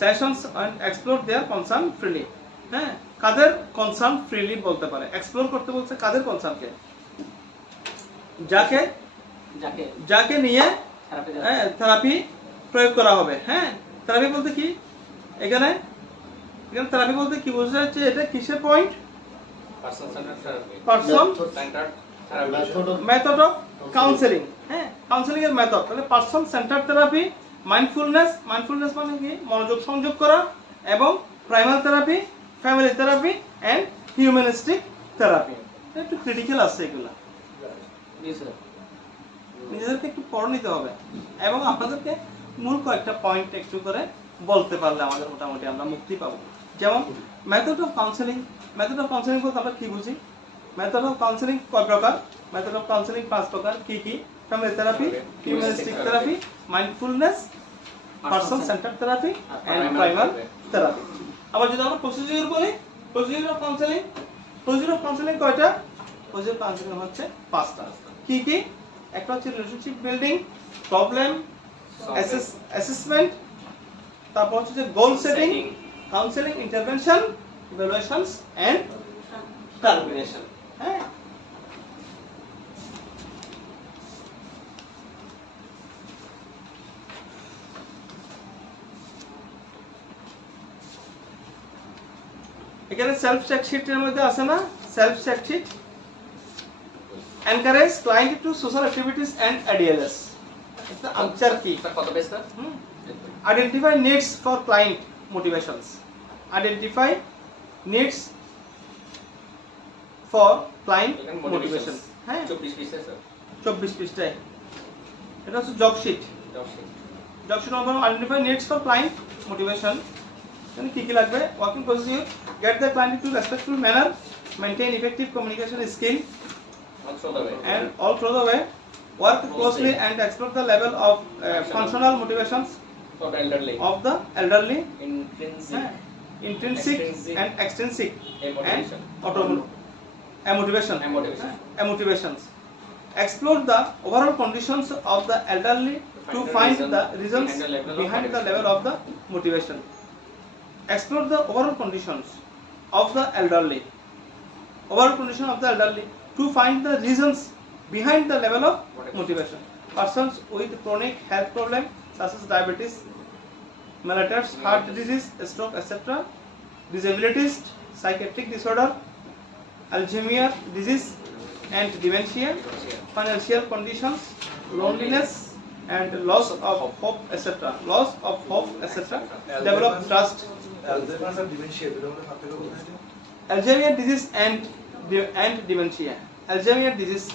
sessions and explore their concern freely. হ্যাঁ, কাদের concern freely বলতে পারে, explore করতে বলছে কাদের কনসার্নকে? যাকে নিয়ে therapy প্রয়োগ করা হবে। হ্যাঁ, থেরাপি বলতে কি এখানে থেরাপি বলতে কি বোঝা যাচ্ছে? এটা কিসের point? Person centred therapy, person centred therapy, method of counselling. হ্যাঁ, কাউন্সেলিং এর মেথড। তাহলে পারসন সেন্টার্ড থেরাপি, মাইন্ডফুলনেস মানে কি মনোযোগ সংযোগ করা, এবং primal therapy, family therapy and humanistic therapy. একটু ক্রিটিক্যাল আছে এগুলা, নিজেদেরকে একটু পড়ে নিতে হবে, এবং আপনাদেরকে মূল কয়েকটা পয়েন্ট একটু করে বলতে পারলে আমাদের মোটামুটি আমরা মুক্তি পাবো। যেমন method of counselling. Method of counselling বলতে আমরা কি বুঝি? মেথড অফ কাউন্সেলিং কয় প্রকার? মেথড অফ কাউন্সেলিং 5 প্রকার। কি কি? Family therapy, humanistic therapy, mindfulness person centre therapy and primer therapy. আবার যদি আমরা প্রসিডিউর বলি, procedure of counselling, procedure of counselling কয়টা? প্রসিডিউর কাউন্সেলিং হচ্ছে 5টা। কি কি? একটা হচ্ছে রিলেশনশিপ বিল্ডিং, প্রবলেম অ্যাসেসমেন্ট, তারপর হচ্ছে goal setting, counselling, intervention, evaluations and termination. হ্যাঁ, এখানে সেলফ চেক শিটের মধ্যে আছে না, self check sheet. Encourage client to social activities and ADLS। এটা আনসার কি? কত পেজটা? Identify needs for client motivations. Identify needs for client motivation. হ্যাঁ, 24 পৃষ্ঠা স্যার। 24 পৃষ্ঠায়। এটা হচ্ছে job sheet. Job sheet number identify needs for client motivation. এখানে কি কি লাগবে? Working procedure, get the client to respectful manner, maintain effective communication skill and all through the way, work closely and explore the level of functional motivations of elderly, of the elderly, intrinsic intrinsic and extrinsic motivation, and motivations. Explore the overall conditions of the elderly to find the reasons behind the level of the motivation. Explore the overall conditions of the elderly, overall condition of the elderly to find the reasons behind the level of motivation. Persons with chronic health problem such as diabetes, mellitus, heart disease, stroke, etc., disabilities, psychiatric disorder, Alzheimer's disease and dementia, financial conditions, loneliness and loss of hope, etc., loss of hope, etc., develop trust. Alzheimer's disease and dementia, Alzheimer's disease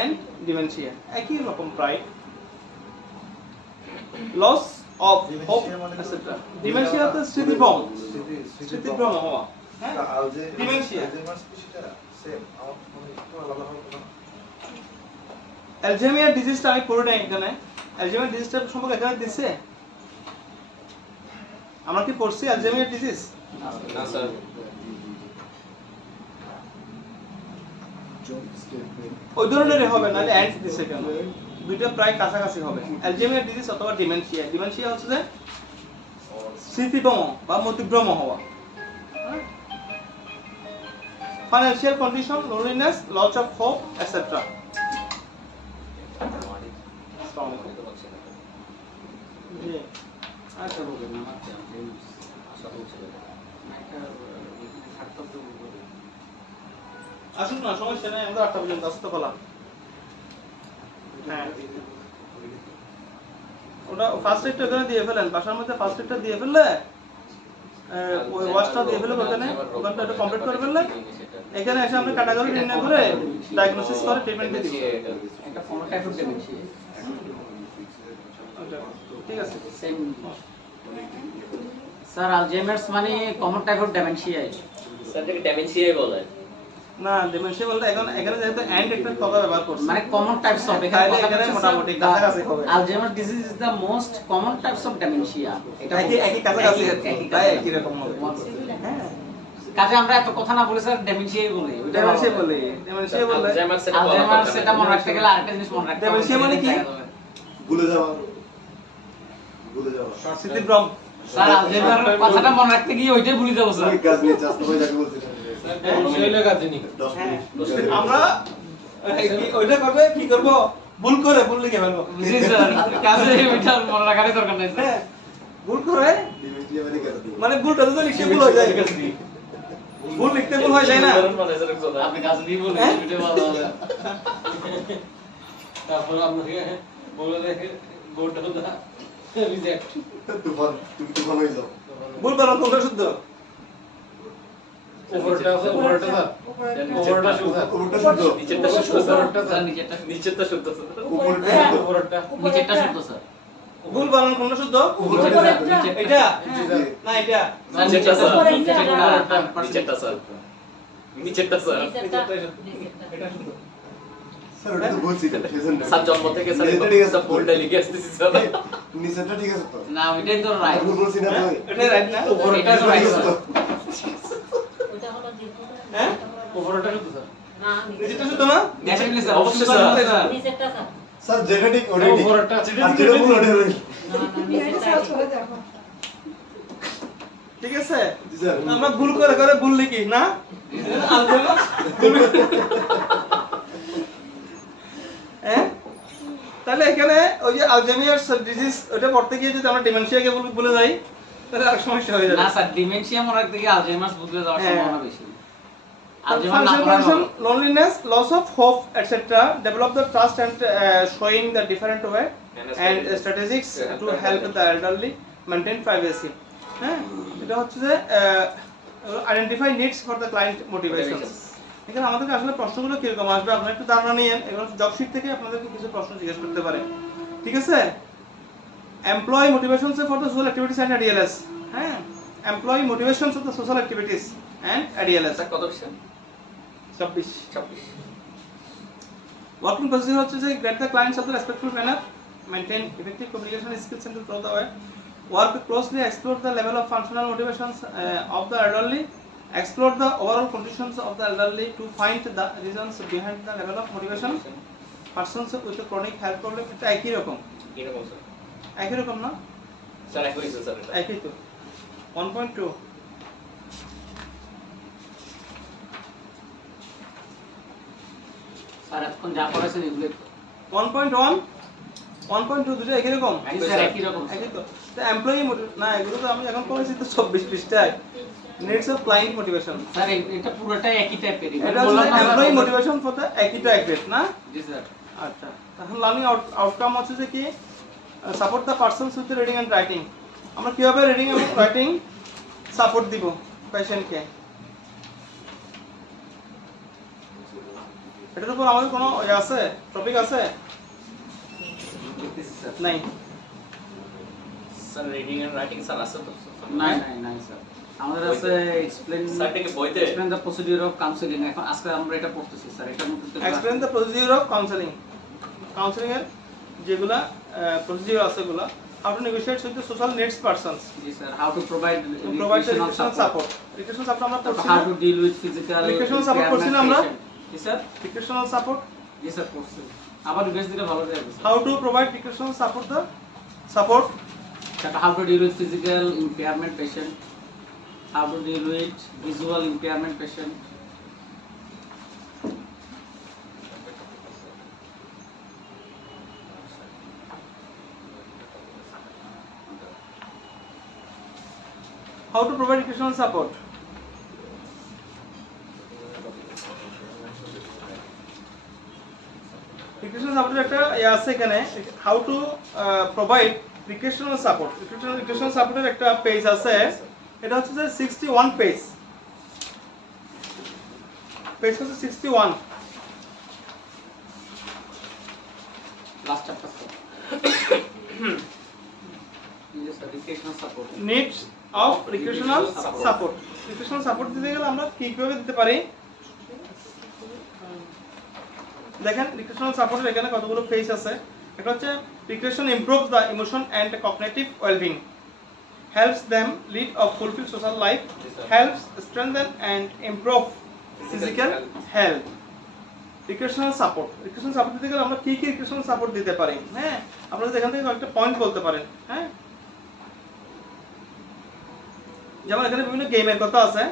and dementia একই রকম প্রায়। Loss of hope etcetera. Dementia তো স্মৃতিভ্রম, স্মৃতিভ্রম হওয়া। হ্যাঁ, dementia অ্যালঝেইমার ডিজিজটা আমি পড়ি নাই এখানে। অ্যালঝেইমার ডিজিজটা সম্পর্কে এখানে দিছে? আমরা কি পড়ছি অ্যালঝেইমার ডিজিজ? না স্যার। ওই ধরনেরই হবে, নাহলে অ্যান্ড দিছে কেন? দুইটা প্রায় কাছাকাছি হবে। অ্যালঝেইমার ডিজিজ অথবা ডিমেনশিয়া। ডিমেনশিয়া হচ্ছে যে স্মৃতিভ্রম বা মতিভ্রম হওয়া। Financial condition, loneliness, loss of hope, etcetera. জি, আচ্ছা বলবেন না। আসুন না, সমস্যা নাই, আমরা 8টা পর্যন্ত আসতে পারলাম। হ্যাঁ, ওটা ফার্স্ট এডটা এখানে দিয়ে ফেলেন, বাসার মধ্যে ফার্স্ট এডটা দিয়ে ফেললে, ওই ওয়াশটা দিয়ে ফেলে ওখানটা এটা কমপ্লিট করে ফেললে, এখানে এসে আমরা ক্যাটাগরি নির্ণয় করে ডায়াগনোসিস করে ট্রিটমেন্ট দিয়ে দিব। একটা ফর্মুলা টাইপ দেবেন। ঠিক আছে। সেম স্যার, আলজাইমার্স মানে common type of dementia. Sir এটাকে ডিমেনশিয়াই বলে না, ডিমেনশিয়া বলতে এখানে যেহেতু অ্যান্ড একটা কথা ব্যবহার করছে, মানে কমন টাইপস অফ, এখানে মোটামুটি কাছাকাছি হবে। Alzheimer disease is the most common types of dementia. এটা একই কাছাকাছি, তাই একই রকম হবে। হ্যাঁ, কাজে আমরা এত কথা না বলে স্যার ডিমেনশিয়াই বলি। ডিমেনশিয়া বলে, ডিমেনশিয়া বলে। আলজাইমার সেটা মনে রাখতে গেলে আরেকটা জিনিস মনে রাখতে হবে। ডিমেনশিয়া মানে কি? ভুলে যাওয়া, ভুলে যাওয়া। স্মৃতিভ্রম। স্যার আলজাইমার কথাটা মনে রাখতে গিয়ে ওইটাই ভুলে যাব স্যার। গাছ নিয়ে চাষতে হয় যাকে বলছিলেন। শৈলে কাজে নি 10 মিনিট। আমরা ওইটা করবে কি করব? ভুল করে ভুল লিখে ফেলবো। জি স্যার, কাজে ওইটা মনে রাখার দরকার নাই স্যার। ভুল করে ডিমেনশিয়া মানে গাছ দিয়ে। মানে ভুলটা তো লিখতে ভুল হয়ে যায়। ভুল লিখতে ভুল হয়ে যায় না? আপনি কাজে দিয়ে বলুন, এটা ভালো হবে। তারপর আপনাকে বলে দেখে বোর্ডটা দা রিজেক্ট। তুফান, তুমি তুফান হয়ে যাও। ভুল বানান কোনটা শুদ্ধ? উপরটা স্যার, উপরটা স্যার, উপরটা শুদ্ধ স্যার, উপরটা শুদ্ধ। নিচেরটা শুদ্ধ স্যার, উপরটা স্যার, নিচেরটা শুদ্ধ স্যার, উপরটা শুদ্ধ। উপরটা নিচেরটা শুদ্ধ স্যার। ভুল বানান কোনটা শুদ্ধ? উপরটা এটা জি। না এটা নিচেরটা স্যার, নিচেরটা নিচেরটা স্যার, নিচেরটা স্যার, এটা শুদ্ধ। স্যার ওটা তো বলছি সেজন্য স্যার জন্ম থেকে স্যার এটা ঠিক আছে এটা ফোল্ডে লিখে আসতেছি স্যার নিচেরটা ঠিক আছে তো না ওইটাই তো রাইট আমি বলছি না তো এটা রাইট না এটা তো রাইট স্যার ওটা হলো দীর্ঘ হ্যাঁ? ওপরটা শুধু স্যার না নিচেরটা শুধু না ডেফিনেটলি স্যার অবশ্যই অবশ্যই স্যার। স্যার নিচেরটা স্যার স্যার যেটা ঠিক ওটাই ঠিক ওপরটা আর যেটা ভুল ওটাই ভুল না নিচেরটা ঠিক আছে জি স্যার আমরা ভুল করে করে ভুল লিখি না আলজেব্রা হ্যাঁ তাহলে এখানে ওই যে আলজেমিয়ার ডিজিজ ওটা পড়তে গিয়ে যদি আমরা ডিমেনশিয়াকে ভুলে যাই তাহলে আর সমস্যা হয়ে যাবে না স্যার ডিমেনশিয়া মনে থেকে আলজাইমার্স বুঝতে যাওয়ার হ্যাঁ। সম্ভাবনা বেশি আলজাইমার না Functional পড়া condition, ভালো। loneliness, loss of hope, etc. Develop the trust and showing the different way and strategies to help the elderly maintain privacy. হ্যাঁ এটা হচ্ছে যে identify needs for the client motivations. এখানে আমাদেরকে আসলে প্রশ্নগুলো কিরকম আসবে আপনারা একটু ধারণা নিয়েন। এগুলো জব শিট থেকে আপনাদেরকে কিছু প্রশ্ন জিজ্ঞেস করতে পারে। ঠিক আছে? Employee motivations for the social activities and ADLS। হ্যাঁ employee motivations for the social activities and ADLS। Sir কত বিষয় 26 26 Working procedure হচ্ছে যে get the clients of the respectful manner, maintain effective communication skills and throughout the way, work closely, explore the level of functional motivations of the elderly, explore the overall conditions of the elderly to find the reasons behind the level of motivation. Persons with a chronic health problem এটা একই রকম এরকম sir একই রকম না sir একই হয়েছে sir এটা একই তো 1.2 স্যার এখন যা পড়াছেন এগুলো 1.1 1.2 দুটো একই রকম স্যার একই রকম একই তো এমপ্লয়ি না এগুলো তো আমি এখন করেছি তো 24 পৃষ্ঠায় needs of client motivation sir এটা পুরোটাই একই টাইপের এটা হচ্ছে এমপ্লয়ি মোটিভেশন ফর দ্য একই টাইপের না জি স্যার আচ্ছা তাহলে লার্নিং আউটকাম হচ্ছে যে কি support the persons with reading and writing আমরা কিভাবে রিডিং এবং রাইটিং সাপোর্ট দিব পেশেন্টকে এটার উপর আমাদের কোনো আছে টপিক আছে নাই sir reading and writing sir আছে তো নাই স্যার আমাদের আছে এক্সপ্লেইন স্যার থেকে বইতে explain the procedure of counselling এখন আজকে আমরা এটা পড়তেছি স্যার এটার মধ্যে explain the procedure of counselling counselling এর যেগুলা প্রসিডিউর আছে গুলা how to negotiate with the social needs persons জি sir how to provide provide the relational support relational support আমরা পড়ছি how to deal with physical Recreational support করছি না আমরা? জি স্যার রিলেশনাল সাপোর্ট জি স্যার পড়ছি আবার রিভাইজ দিলে ভালো হবে how to provide relational support the support sir how to deal with physical impairment patient how to deal with visual impairment patient how to provide educational support educational support একটা আছে এখানে how to provide educational support educational support এর একটা page আছে এটা হচ্ছে যে 61 page হচ্ছে 61 last chapter yes sir educational support needs of recreational support recreational support দিতে গেলে আমরা কিভাবে দিতে পারি দেখেন recreational support এর এখানে কতগুলো পেজ আছে এটা হচ্ছে recreation improve the emotion and cognitive well-being helps them lead a fulfilled social life helps strengthen and improve physical health recreational support দিতে গেলে আমরা কি recreational support দিতে পারি হ্যাঁ আপনারা এখান থেকে কয়েকটা পয়েন্ট বলতে পারেন হ্যাঁ যেমন এখানে বিভিন্ন গেমের কথা আছে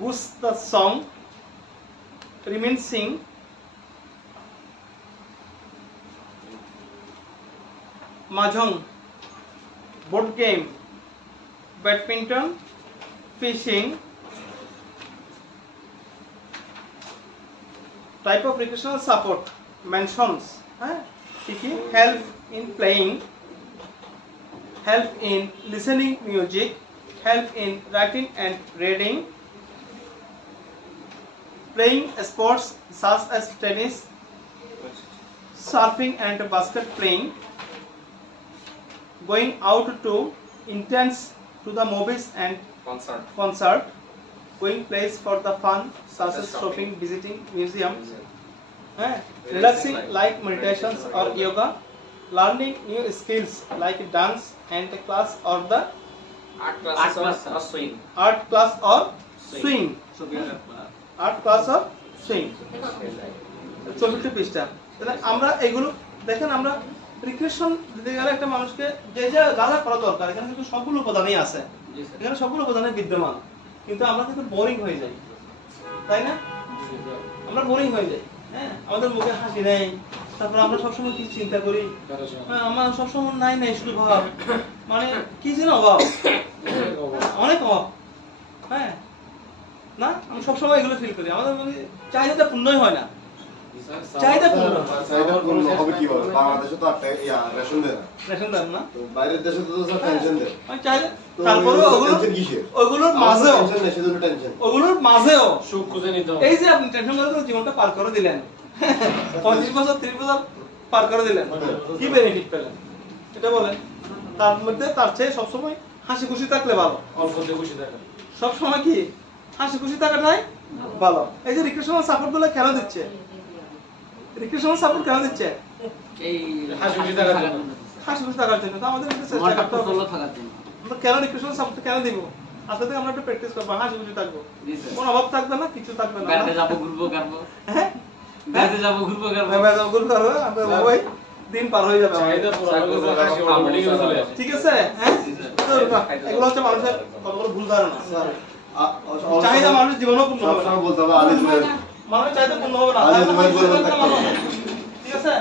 গুস দ্য সং রিমেন সিং mahjong board game badminton fishing type of recreational support mentions help in playing help in listening music help in writing and reading playing sports such as tennis surfing and basket playing going out to intense to the movies and concert concert going place for the fun such as shopping, visiting museum, relaxing like meditations or yoga, learning new skills like dance and class or the art class or swing. art class or swing. art class or swing 64 পৃষ্ঠা। তাহলে আমরা এগুলো দেখেন, আমরা recreation দিতে গেলে একটা মানুষকে যে যা যা করা দরকার এখানে কিন্তু সবগুলো উপাদানই আছে, এখানে সবগুলো উপাদানই বিদ্যমান, কিন্তু আমরা কিন্তু বোরিং হয়ে যাই, তাই না? আমরা বোরিং হয়ে যাই, হ্যাঁ, আমাদের মুখে হাসি নেই, তারপর আমরা সবসময় কি চিন্তা করি, আমার সবসময় নাই নাই শুধু ভাব, মানে কি যেন অভাব, অনেক অভাব, হ্যাঁ না, আমি সবসময় এগুলো ফিল করি, আমাদের মানে চাহিদাটা পূর্ণই হয় না, চাহিদা পূর্ণ হবে কিভাবে? বাংলাদেশে তো একটা রেশন দেয় না, রেশন দেন না, তো বাইরের দেশে তো টেনশন দেয়, মানে চাহিদা, তারপরে ওগুলোর মাঝেও ওগুলোর মাঝেও সুখ খুঁজে নিতে হবে। এই যে আপনি টেনশন করে জীবনটা পার করে দিলেন 35 বছর 30 বছর পার করে দিলেন, কি বেনিফিট পেলেন এটা বলেন? তার মধ্যে তার চেয়ে সবসময় হাসি খুশি থাকলে ভালো, অল্পতে খুশি থাকা। সবসময় কি হাসি খুশি থাকাটাই ভালো। এই যে রিক্রিয়েশনাল সাপোর্ট গুলো কেন দিচ্ছে, রিক্রিয়েশনাল সাপোর্ট কেন দিচ্ছে? এই হাসি খুশি থাকার জন্য। হাসি খুশি থাকার জন্য। তো আমাদের চেষ্টা করতে হবে থাকার জন্য। আমরা কেন রিক্রিয়েশনাল সাপোর্ট কেন দিব? আজকে থেকে আমরা একটু প্র্যাকটিস করব, হাসি খুশি থাকবো, জি স্যার। কোনো অভাব থাকবে না, কিছু থাকবে না, বেড়াতে যাবো, ঘুরবো, কাটবো, হ্যাঁ বেড়াতে যাবো, ঘুরবো, কাটবো। আমরা ওই দিন পার হয়ে যাবে আমাদের। চাহিদা পূরণ হলে হাসি অটোমেটিক্যালি চলে আসে। ঠিক আছে, হ্যাঁ, তো এগুলো হচ্ছে মানুষের কতগুলো ভুল ধারণা। চাহিদা মানুষের জীবনও পূর্ণ হবে না, সবসময় বলতে হবে আলিজ ভাই, মানুষের চাহিদা পূর্ণ হবে না, আলিজ ভাই বলবেন ঠিক আছে।